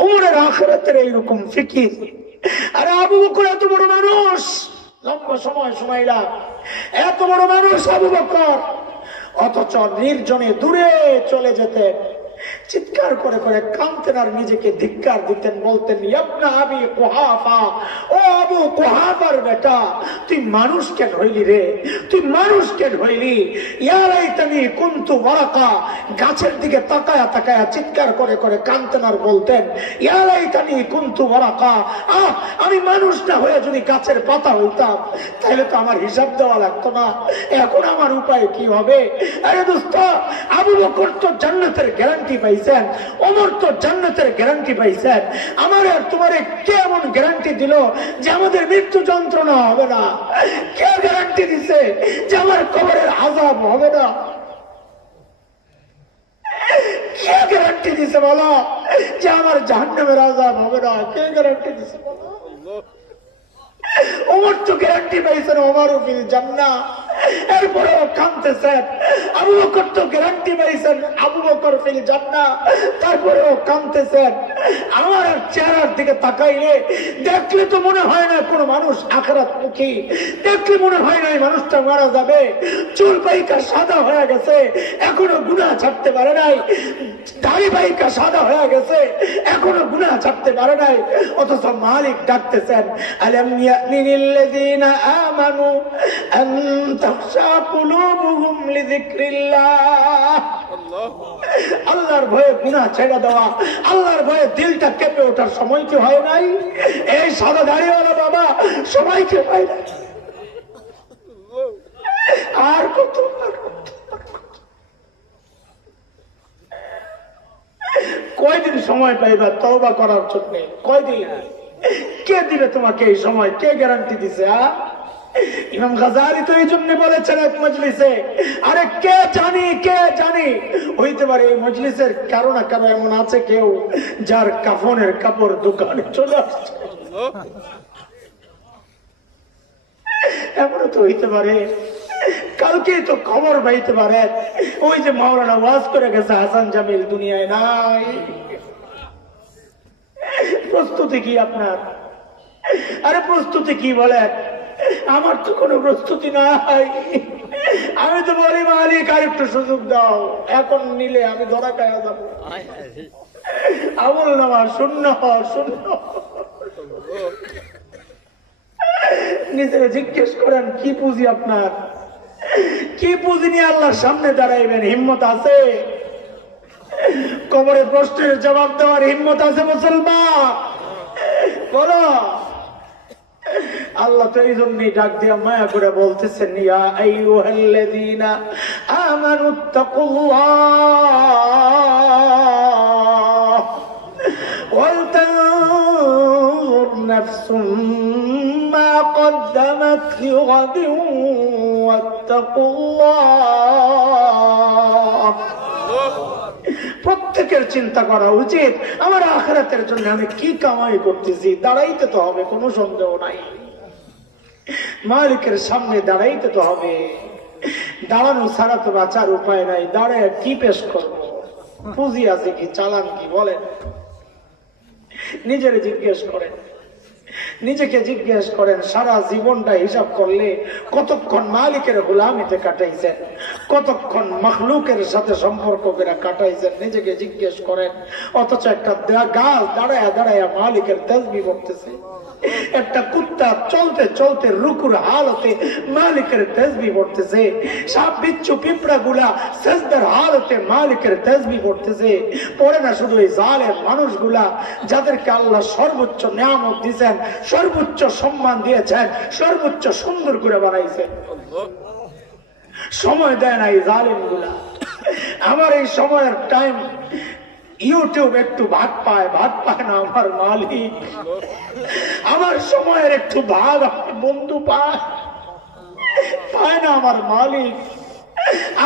ওমরের আখিরাতের এইরকম ফিকির। আরে আবু বকর এত বড় মানুষ, লম্বা সময় এত বড় মানুষ আবু বকর, অথচ নির্জনে দূরে চলে যেতেন, চিৎকার করে করে কাঁদতেন আর নিজেকে ধিক্কার দিতেন, বলতেন ইবনা আবি কুহাফা, ও আবু কুহাফার বেটা, তুই মানুষ কেন হইলি রে, তুই মানুষ কেন হইলি। ইয়া লাইতানি কুনতু ওয়ারাকা, গাছের দিকে তাকায়া তাকায়া চিৎকার করে করে কাঁদতেন আর বলতেন ইয়া লাইতানি কুনতু ওয়ারাকা, আমি মানুষ না হয়ে যদি গাছের পাতা হইতাম তাহলে তো আমার হিসাব দেওয়া লাগতো না, এখন আমার উপায় কি হবে। আরে দোস্ত, আবু বকর তো জান্নাতের গ্যারান্টি পাইছেন, ওমর তো জান্নাতের গ্যারান্টি পাইছেন, আমার আর তোমার কে এমন গ্যারান্টি দিল যে আমাদের মৃত্যু যন্ত্রণা হবে না? কে গ্যারান্টি দিছে যে আমার কবরের আযাব হবে না? কে গ্যারান্টি দিছে বলো যে আমার জাহান্নামের আযাব হবে না? কে গ্যারান্টি দিছে বলো? ওমর তো গ্যারান্টি পাইছেন ওমর ফিল জান্নাহ, এরপরেও কাঁদতেছেন। আবু বকর তো গ্যারান্টি পাইছেন আবু বকর ফিল জান্নাহ, তারপরেও কাঁদতেছেন। আমার চেহারার দিকে তাকাইলে দেখলে তো মনে হয় না কোনো মানুষ আখিরাত মুখী, দেখলে মনে হয় না এই মানুষটা মারা যাবে। চুল পাইকা সাদা হয়ে গেছে, এখনো গুনাহ ছাড়তে পারে নাই, দাড়ি পাইকা সাদা হয়ে গেছে, এখনো গুনাহ ছাড়তে পারে নাই, অথচ মালিক ডাকতেছেন আলাম ইয়ামিনিল্লাযীনা আমানু আন তাখশা কুলুবুহুম লিযিকরিল্লাহ। আল্লাহর ভয়ে গুনাহ ছেড়ে দেওয়া, আল্লাহর ভয়ে দিলটা কেঁপে ওঠার সময় কি হয় নাই? এই সাদা দাড়িওয়ালা বাবা সময়কে পায় না। আর কত কয়দিন সময় পাইবা তওবা করার জন্য? কয়দিন? কে দিবে তোমাকে এই সময়? কে গ্যারান্টি দিছে? ইমাম গাজালি তো এই জন্য বলেছেন এক মজলিসে, আরে কে জানি হইতে পারে এই মজলিসের কারো না কারো এমন আছে কেউ যার কাফনের কাপড় দোকানে চলে আসছে, এমন তো হইতে পারে। কালকে তো খবর পাইতে পারে ওই যে মাওলানা ওয়াজ করে গেছে হাসান জামিল দুনিয়ায় নাই। প্রস্তুতি কি আপনার? আরে প্রস্তুতি কি বলেন? আমার তো কোনো প্রস্তুতি নাই। আমি তো বলি মালিক আর একটু সুযোগ দাও, এখন নিলে আমি ধরা খায়া যাবো। আমল নামা শূন্য শূন্য। নিজেরা জিজ্ঞেস করেন কি পুঁজি আপনার? কি পুঁজি নিয়ে আল্লাহর সামনে দাঁড়াইবেন? হিম্মত আছে? কবরে প্রশ্নের জবাব দেওয়ার হিম্মত আছে মুসলমান? বলো। আল্লাহ তো এই জন্যই ডাক দিয়া মায়া করে বলতেছেন, ইয়া আইয়ুহাল্লাযীনা আমানুত্তাকুল্লাহ ওয়াল তানজুর নাফসুম মা কদ্দামাত লিগাদিন ওয়াত্তাকুল্লাহ। প্রত্যেকের চিন্তা করা উচিত, আমার আখিরাতের জন্য আমি কি কামাই করতেছি। দাঁড়াইতে তো হবে, কোনো সন্দেহ নাই। মালিকের সামনে দাঁড়াইতে তো হবে, দাঁড়ানো ছাড়া তো বাঁচার উপায় নাই। দাঁড়ায় কি পেশ করবো? পুঁজি আছে কি, চালান কি? বলেন, নিজের জিজ্ঞেস করেন, নিজেকে জিজ্ঞেস করেন। সারা জীবনটা হিসাব করলে কতক্ষণ মালিকের গোলামিতে কাটাইছেন, কতক্ষণ মখলুকের সাথে সম্পর্ক করে কাটাইছেন, নিজেকে জিজ্ঞেস করেন। অথচ একটা গাছ দাঁড়ায় দাঁড়ায় মালিকের তাসবিহ পড়তেছে, একটা কুত্তা চলতে চলতে রুকুর হালতে মালিকের তাসবিহ পড়তেছে, সাপ বিচ্ছু পিঁপড়া গুলা সিজদার হালতে মালিকের তাসবিহ পড়তেছে। পড়ে না শুধু এই জালেম মানুষগুলা, যাদেরকে আল্লাহ সর্বোচ্চ নিয়ামত দিয়েছেন, সর্বোচ্চ সম্মান দিয়েছেন, সর্বোচ্চ সুন্দর করে বানাইছেন, সময় দেয় না এই জালেম গুলা। আমার এই সময়ের টাইম ইউটিউব একটু ভাগ পায়, ভাগ পায় না আমার মালিক। আমার সময়ের একটু ভাগ আমার বন্ধু পায়, পায় না আমার মালিক।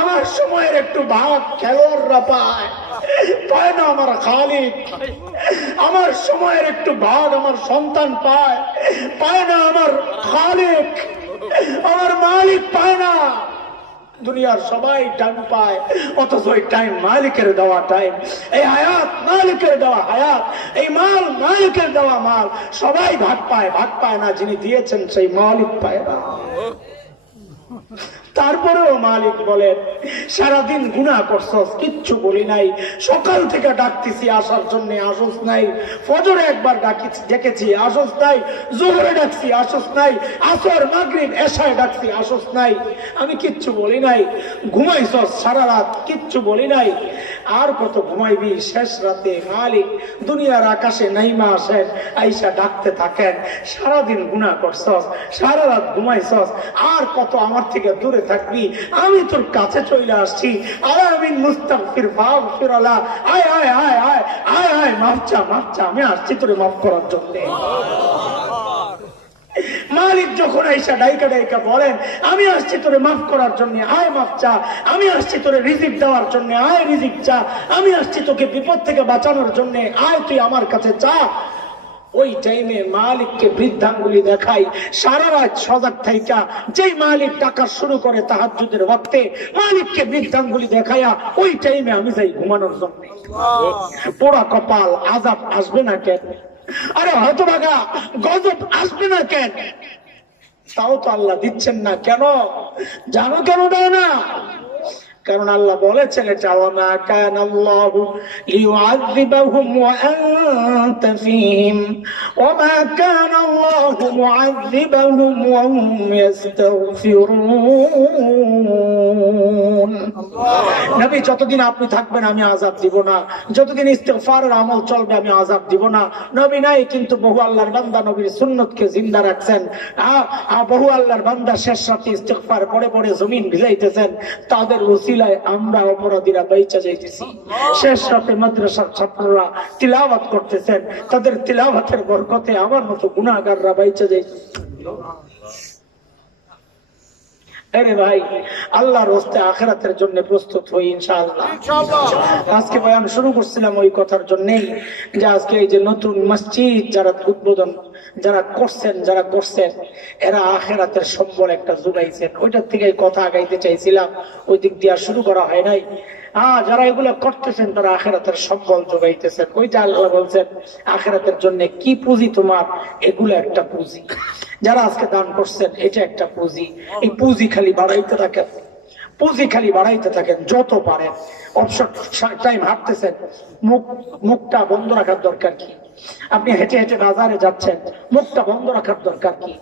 আমার সময়ের একটু ভাগ খেলোয়াড়রা পায়, পায় না আমার খালিক। আমার সময়ের একটু ভাগ আমার সন্তান পায়, পায় না আমার খালিক। আমার মালিক পায় না। দুনিয়ার সবাই টাইম পায়, অথচ ওই টাইম মালিকের দেওয়া টাইম, এই হায়াত মালিকের দেওয়া হায়াত, এই মাল মালিকের দেওয়া মাল। সবাই ভাগ পায়, ভাগ পায় না যিনি দিয়েছেন সেই মালিক পায় না। তারপরেও মালিক বলেন, সারাদিন গুনাহ করছস, কিচ্ছু বলি নাই। সকাল থেকে ডাকতেছি আসার জন্য, আসস নাই। ফজরে একবার ডেকেছি, আসস নাই। জোহরে ডাকছি, আসস নাই। আসর, মাগরিব, এশায় ডাকছি, আসস নাই। আমি কিচ্ছু বলি নাই। ঘুমাইছস সারা রাত, কিচ্ছু বলি নাই। আর কত ঘুমাইবি? শেষ রাতে মালিক দুনিয়ার আকাশে নাইমা আসেন, আইসা ডাকতে থাকেন। সারাদিন গুনাহ করছস, সারা রাত ঘুমাইছস, আর কত আমার থেকে দূরে থাকবি? আমি তোর কাছে চলে আসছি। আলামিন মুস্তাগফির ফাগফির আলা, আয় আয় আয় আয় আয় আয়, মাফ চা, মাফ চা, আমি আসছি তোরে মাফ করার জন্য। মালিক যখন আইসা ডাইকা ডাইকা বলেন, আমি আসছি তোরে মাফ করার জন্য, আয় মাফ চা। আমি আসছি তোরে রিজিক দেওয়ার জন্য, আয় রিজিক চা। আমি আসছি তোকে বিপদ থেকে বাঁচানোর জন্য, আয় তুই আমার কাছে চা। ওই টাইমে মালিককে বৃদ্ধাঙ্গুলি দেখাই, সারা রাত সজাগ থাইকা যেই মালিক ডাকা শুরু করে তাহাজ্জুদের ওয়াক্তে, মালিককে বৃদ্ধাঙ্গুলি দেখাইয়া ওই টাইমে আমি যাই ঘুমানোর জন্য। পোড়া কপাল, আযাব আসবে না কেন? আরে হতভাগা, গজব আসবে না কেন? তাও তো আল্লাহ দিচ্ছেন না কেন? জানো কেন দেয় না? কারণ আল্লাহ বলেছেন এটা, ওয়ামা কানাল্লাহু লিয়ুআযিবাহুম ওয়া আনতা ফীহিম ওয়ামা কানাল্লাহু মুআযিবাহুম ওয়া হুম ইস্তাগফিরুন। নবী, যতদিন আপনি থাকবেন আমি আযাব দিব না, যতদিন ইস্তিগফারের আমল চলবে আমি আযাব দিব না। নবী নাই, কিন্তু বহু আল্লাহর বান্দা নবীর সুন্নতকে জিন্দা রাখছেন। বহু আল্লাহর বান্দা শেষ রাতে ইস্তিগফার পড়ে পড়ে জমিন ভিজাইতেছেন। তাদের ওসিলায় আমরা অপরাধীরা বাইচা যাইতেছি। শেষ রাতে মাদ্রাসার ছাত্ররা তিলাওয়াত করতেছেন, তাদের তিলাওয়াতের বরকতে আমার মতো গুনাহগাররা বাইচা যাইতেছে। আরে ভাই, আল্লাহর রাস্তে আখিরাতের জন্য প্রস্তুত হই ইনশাআল্লাহ। আজকে বয়ান শুরু করছিলাম ওই কথার জন্যই, যে আজকে এই যে নতুন মসজিদ যারা উদ্বোধন যারা করছেন এরা আখিরাতের সম্বল একটা জুগাইছেন। ওইটার থেকে কথা আগাইতে চাইছিলাম, ওই দিক দিয়ে শুরু করা হয় নাই। যারা এগুলো করতেছেন তারা আখিরাতের সম্বল যোগাইতেছেন। ওইটা আল্লাহ বলছেন আখিরাতের জন্য কি পুঁজি তোমার, এগুলো একটা পুঁজি। যারা আজকে দান করছেন এটা একটা পুঁজি। এই পুঁজি খালি বাড়াইতে থাকেন, পুঁজি খালি বাড়াইতে থাকেন যত পারেন। অবসর টাইম হাঁটতেছেন, মুখটা বন্ধ রাখার দরকার কি? আপনি হেঁটে হেঁটে বাজারে যাচ্ছেন, মুখটা বন্ধ রাখার দরকার কি?